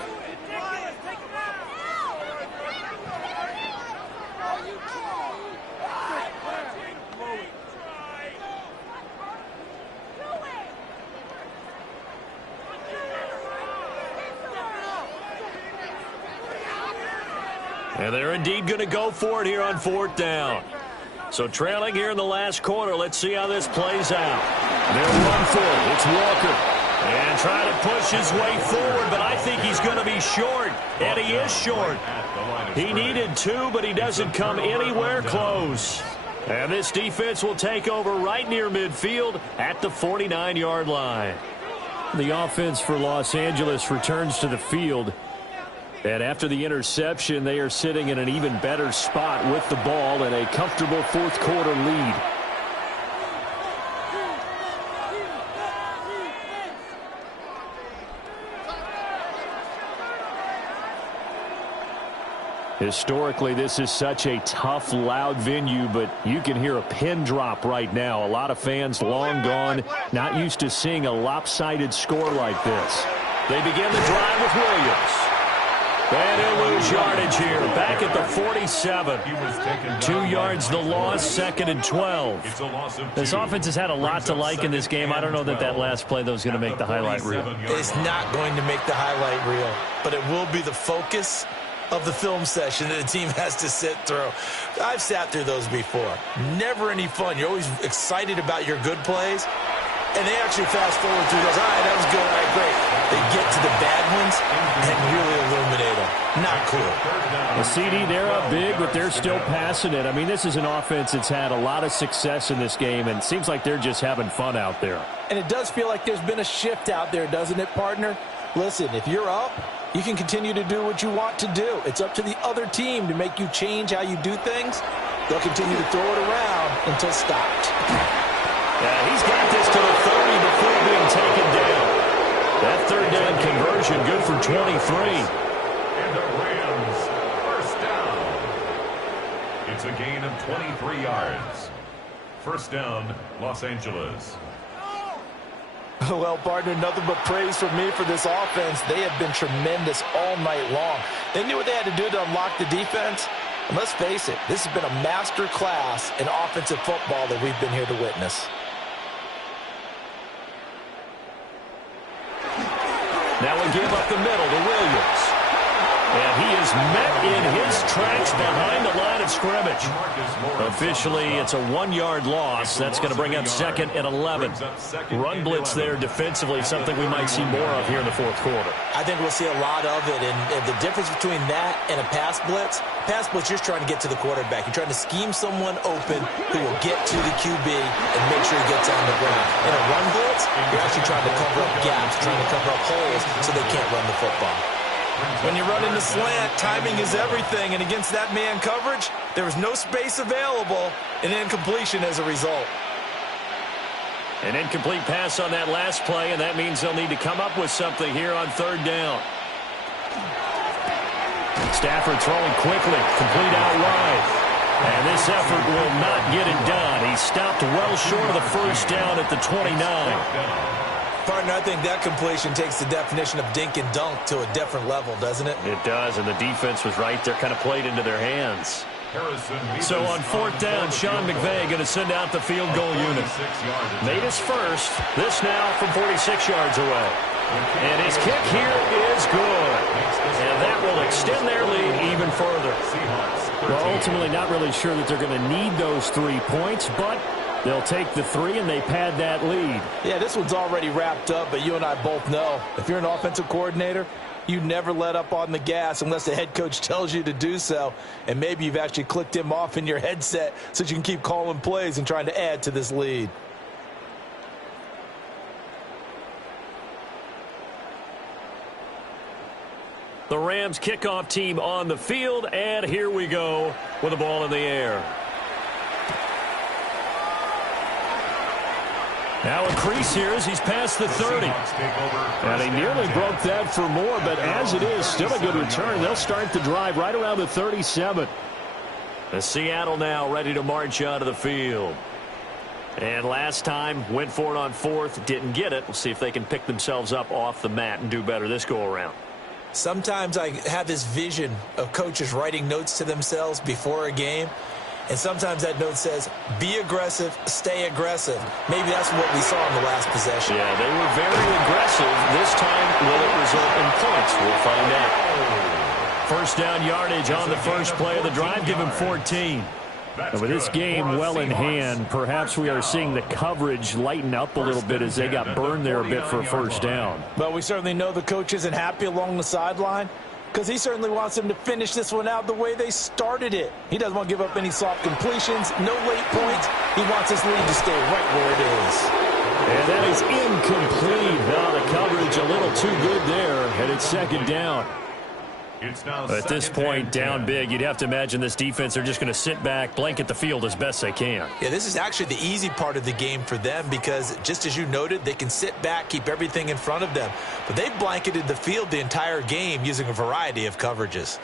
And they're indeed going to go for it here on 4th down. So trailing here in the last quarter. Let's see how this plays out. They'll run for it. It's Walker. And trying to push his way forward, but I think he's going to be short. And he is short. He needed 2, but he doesn't come anywhere close. And this defense will take over right near midfield at the 49-yard line. The offense for Los Angeles returns to the field. And after the interception, they are sitting in an even better spot with the ball and a comfortable 4th quarter lead. Historically, this is such a tough, loud venue, but you can hear a pin drop right now. A lot of fans long gone, not used to seeing a lopsided score like this. They begin the drive with Williams. And he'll lose yardage here. Back at the 47. 2 yards the loss, 2nd and 12. This offense has had a lot to like in this game. I don't know that last play, though, is going to make the highlight reel. It's not going to make the highlight reel, but it will be the focus of the film session that the team has to sit through. I've sat through those before. Never any fun. You're always excited about your good plays, and they actually fast forward through those. All right, that was good. All right, great. They get to the bad ones and really illuminate them. Not cool. The CD, they're up big, but they're still passing it. I mean, this is an offense that's had a lot of success in this game, and it seems like they're just having fun out there. And it does feel like there's been a shift out there, doesn't it, partner? Listen, if you're up, you can continue to do what you want to do. It's up to the other team to make you change how you do things. They'll continue to throw it around until stopped. Yeah, he's got this to the 30 before being taken down. That 3rd down conversion good for 23. And the Rams, first down. It's a gain of 23 yards. First down, Los Angeles. Well, partner, nothing but praise from me for this offense. They have been tremendous all night long. They knew what they had to do to unlock the defense. And let's face it, this has been a master class in offensive football that we've been here to witness. Now we give up the middle to Williams. And he is met in his tracks behind the line of scrimmage. Officially, it's a 1-yard loss. That's going to bring up 2nd and 11. Run blitz there defensively, something we might see more of here in the fourth quarter. I think we'll see a lot of it. And the difference between that and a pass blitz, you're just trying to get to the quarterback. You're trying to scheme someone open who will get to the QB and make sure he gets on the ground. In a run blitz, you're actually trying to cover up gaps, trying to cover up holes so they can't run the football. When you run into slant, timing is everything, and against that man coverage, there was no space available, and incompletion as a result. An incomplete pass on that last play, and that means they'll need to come up with something here on 3rd down. Stafford throwing quickly, complete out wide. And this effort will not get it done. He stopped well short of the 1st down at the 29. Partner, I think that completion takes the definition of dink and dunk to a different level, doesn't it? It does, and the defense was right there, kind of played into their hands. So on 4th down, Sean McVay going to send out the field goal unit. Made his first. This now from 46 yards away. And his kick here is good. And that will extend their lead even further. Well, ultimately not really sure that they're going to need those 3 points, but they'll take the 3 and they pad that lead. Yeah, this one's already wrapped up, but you and I both know if you're an offensive coordinator, you never let up on the gas unless the head coach tells you to do so. And maybe you've actually clicked him off in your headset so you can keep calling plays and trying to add to this lead. The Rams kickoff team on the field, and here we go with the ball in the air. Now a crease here as he's past the 30. And he nearly broke that for more, but as it is, still a good return. They'll start the drive right around the 37. The Seattle now ready to march onto the field. And last time, went for it on 4th, didn't get it. We'll see if they can pick themselves up off the mat and do better this go-around. Sometimes I have this vision of coaches writing notes to themselves before a game. And sometimes that note says, be aggressive, stay aggressive. Maybe that's what we saw in the last possession. Yeah, they were very aggressive. This time, will it result in points? We'll find out. 1st down yardage on the first play of the drive. Give him 14. And with this game well in hand, perhaps we are seeing the coverage lighten up a little bit as they got burned there a bit for a 1st down. But we certainly know the coach isn't happy along the sideline, because he certainly wants them to finish this one out the way they started it. He doesn't want to give up any soft completions, no late points. He wants his lead to stay right where it is. And that is incomplete. Now the coverage a little too good there, and it's 2nd down. At this point, down big, you'd have to imagine this defense, they're just going to sit back, blanket the field as best they can. Yeah, this is actually the easy part of the game for them because, just as you noted, they can sit back, keep everything in front of them. But they've blanketed the field the entire game using a variety of coverages.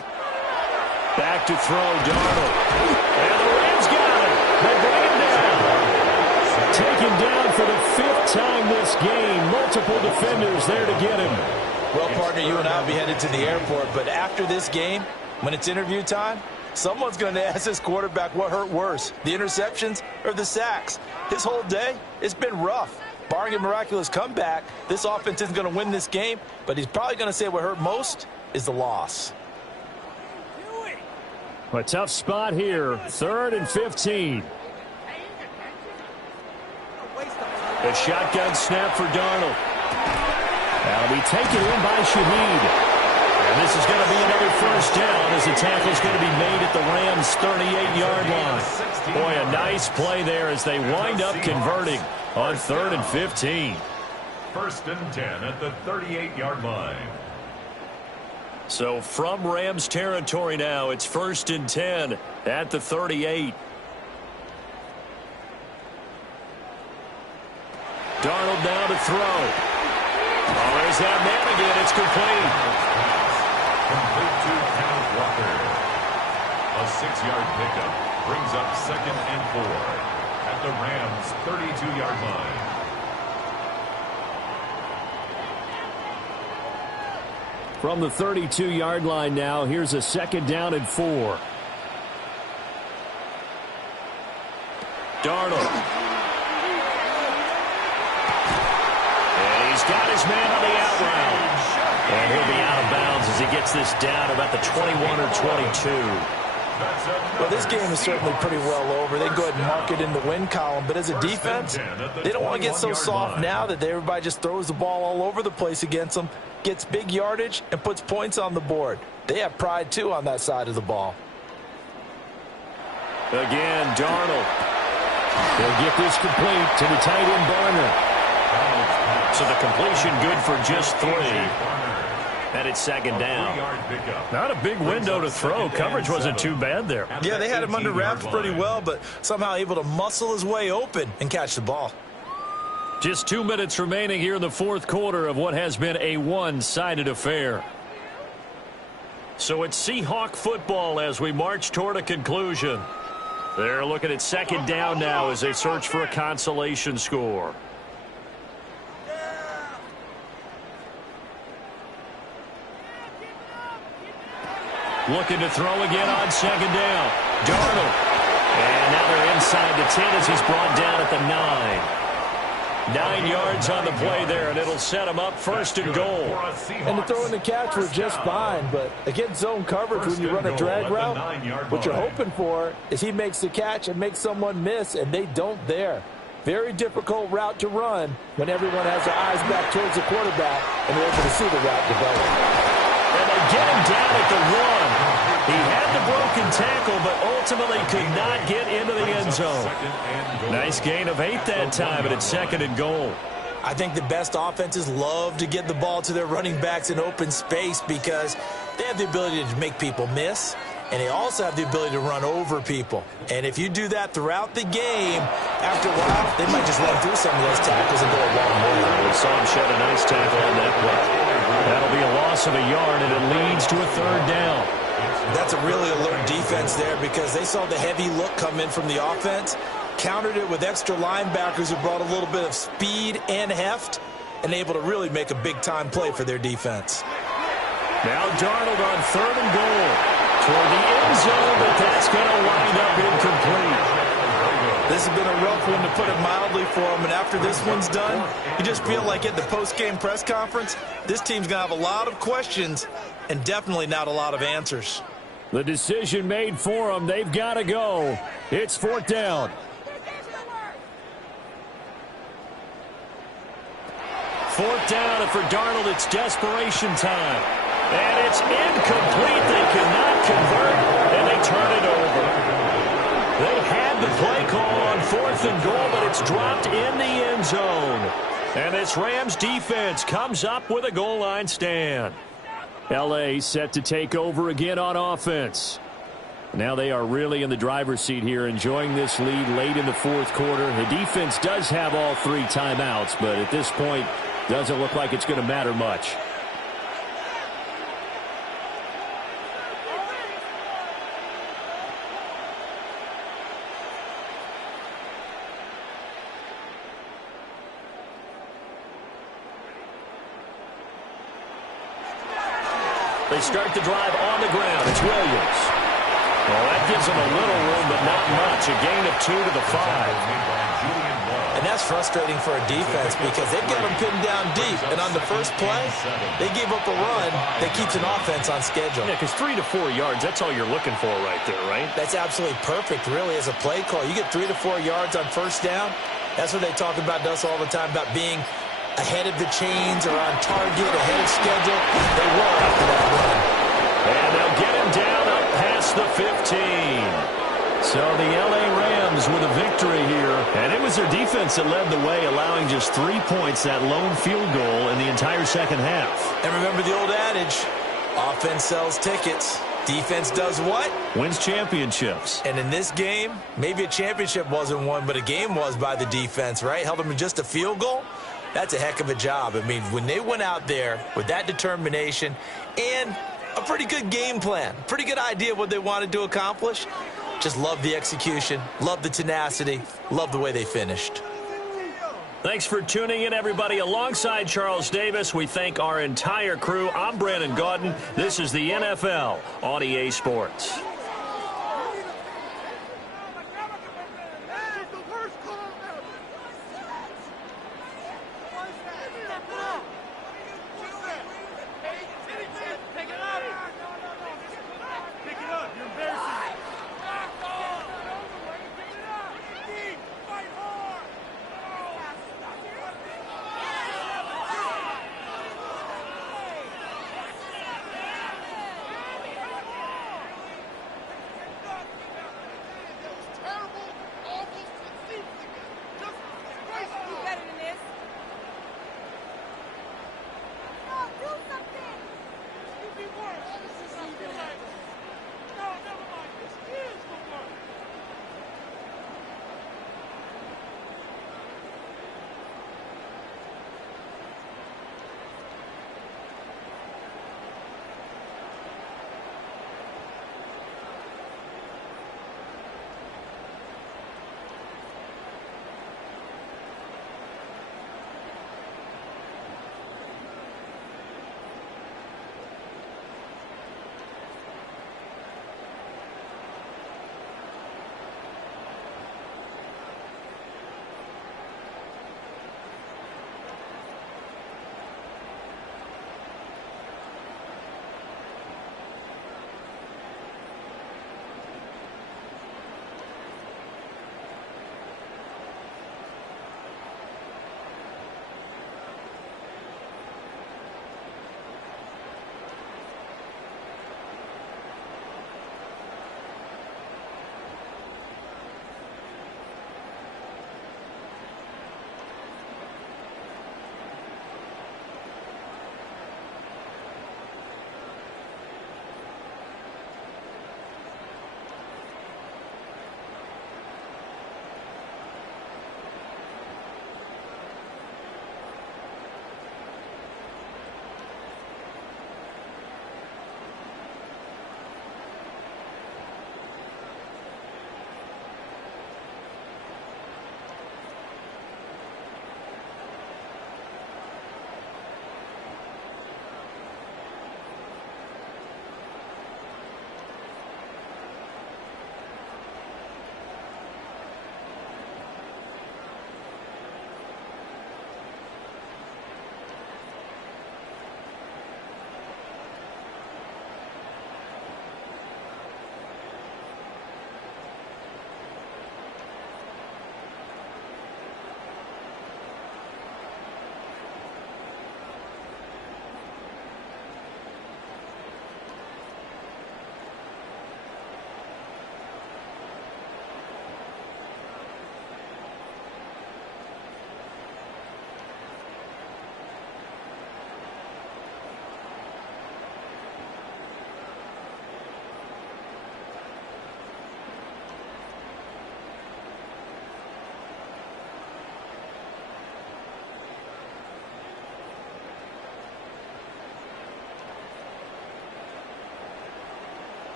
Back to throw, Darnold. And the Rams got it. They bring him down. Taken down for the 5th time this game. Multiple defenders there to get him. Well, partner, you and I will be headed to the airport, but after this game, when it's interview time, someone's going to ask this quarterback what hurt worse, the interceptions or the sacks. His whole day, it's been rough. Barring a miraculous comeback, this offense isn't going to win this game, but he's probably going to say what hurt most is the loss. A tough spot here, 3rd and 15. A shotgun snap for Darnold. That'll be taken in by Shaheed. And this is going to be another 1st down as the tackle is going to be made at the Rams' 38-yard line. Boy, a nice play there as they wind up converting on 3rd and 15. 1st and 10 at the 38-yard line. So from Rams territory now, it's 1st and 10 at the 38. Darnold now to throw. Oh, there's that man again. It's complete. Complete to Kenneth Walker. A 6-yard pickup brings up 2nd and 4 at the Rams' 32-yard line. From the 32-yard line now, here's a 2nd down and 4. Darnold. And he's got his man on the out route. And he'll be out of bounds as he gets this down about the 21 or 22. Well, this game is certainly pretty well over. They can go ahead and mark it in the win column. But as a defense, they don't want to get so soft now that everybody just throws the ball all over the place against them, gets big yardage, and puts points on the board. They have pride, too, on that side of the ball. Again, Darnold. He'll get this complete to the tight end, Barner. So the completion good for just 3. And it's 2nd down. Not a big window to throw. Coverage wasn't too bad there. Yeah, they had him under wraps pretty well, but somehow able to muscle his way open and catch the ball. Just 2 minutes remaining here in the 4th quarter of what has been a one-sided affair. So it's Seahawk football as we march toward a conclusion. They're looking at 2nd down now as they search for a consolation score. Looking to throw again on 2nd down. Darnold. And now they're inside the 10 as he's brought down at the 9. 9 yards on the play there, and it'll set him up 1st and goal. And the throw and the catch were just fine, but against zone coverage when you run a drag route, what you're hoping for is he makes the catch and makes someone miss, and they don't there. Very difficult route to run when everyone has their eyes back towards the quarterback and they're able to see the route develop. And they get him down at the 1. He had the broken tackle, but ultimately could not get into the end zone. Nice gain of 8 that time, but it's 2nd and goal. I think the best offenses love to get the ball to their running backs in open space because they have the ability to make people miss, and they also have the ability to run over people. And if you do that throughout the game, after a while, they might just run through some of those tackles and go a long way. We saw him shed a nice tackle on that play. That'll be a loss of a yard, and it leads to a 3rd down. That's a really alert defense there because they saw the heavy look come in from the offense, countered it with extra linebackers who brought a little bit of speed and heft, and able to really make a big-time play for their defense. Now Darnold on 3rd and goal toward the end zone, but that's going to wind up incomplete. This has been a rough one, to put it mildly, for him, and after this one's done, you just feel like at the post-game press conference, this team's going to have a lot of questions and definitely not a lot of answers. The decision made for them. They've got to go. It's 4th down. 4th down, and for Darnold, it's desperation time. And it's incomplete. They cannot convert, and they turn it over. They had the play call on 4th and goal, but it's dropped in the end zone. And this Rams defense comes up with a goal line stand. L.A. set to take over again on offense. Now they are really in the driver's seat here, enjoying this lead late in the 4th quarter. The defense does have all 3 timeouts, but at this point, doesn't look like it's going to matter much. They start the drive on the ground. It's Williams. Well, that gives them a little room, but not much. A gain of 2 to the 5. And that's frustrating for a defense because they've got them pinned down deep. And on the first play, they gave up a run that keeps an offense on schedule. Yeah, because 3 to 4 yards, that's all you're looking for right there, right? That's absolutely perfect, really, as a play call. You get 3 to 4 yards on first down. That's what they talk about to us all the time, about being ahead of the chains or on target, ahead of schedule. They were after that run. And they'll get him down up past the 15. So the L.A. Rams with a victory here. And it was their defense that led the way, allowing just 3 points, that lone field goal in the entire second half. And remember the old adage, offense sells tickets. Defense does what? Wins championships. And in this game, maybe a championship wasn't won, but a game was by the defense, right? Held them to just a field goal. That's a heck of a job. I mean, when they went out there with that determination and a pretty good game plan, pretty good idea of what they wanted to accomplish, just love the execution, love the tenacity, love the way they finished. Thanks for tuning in, everybody. Alongside Charles Davis, we thank our entire crew. I'm Brandon Gaudin. This is the NFL on EA Sports.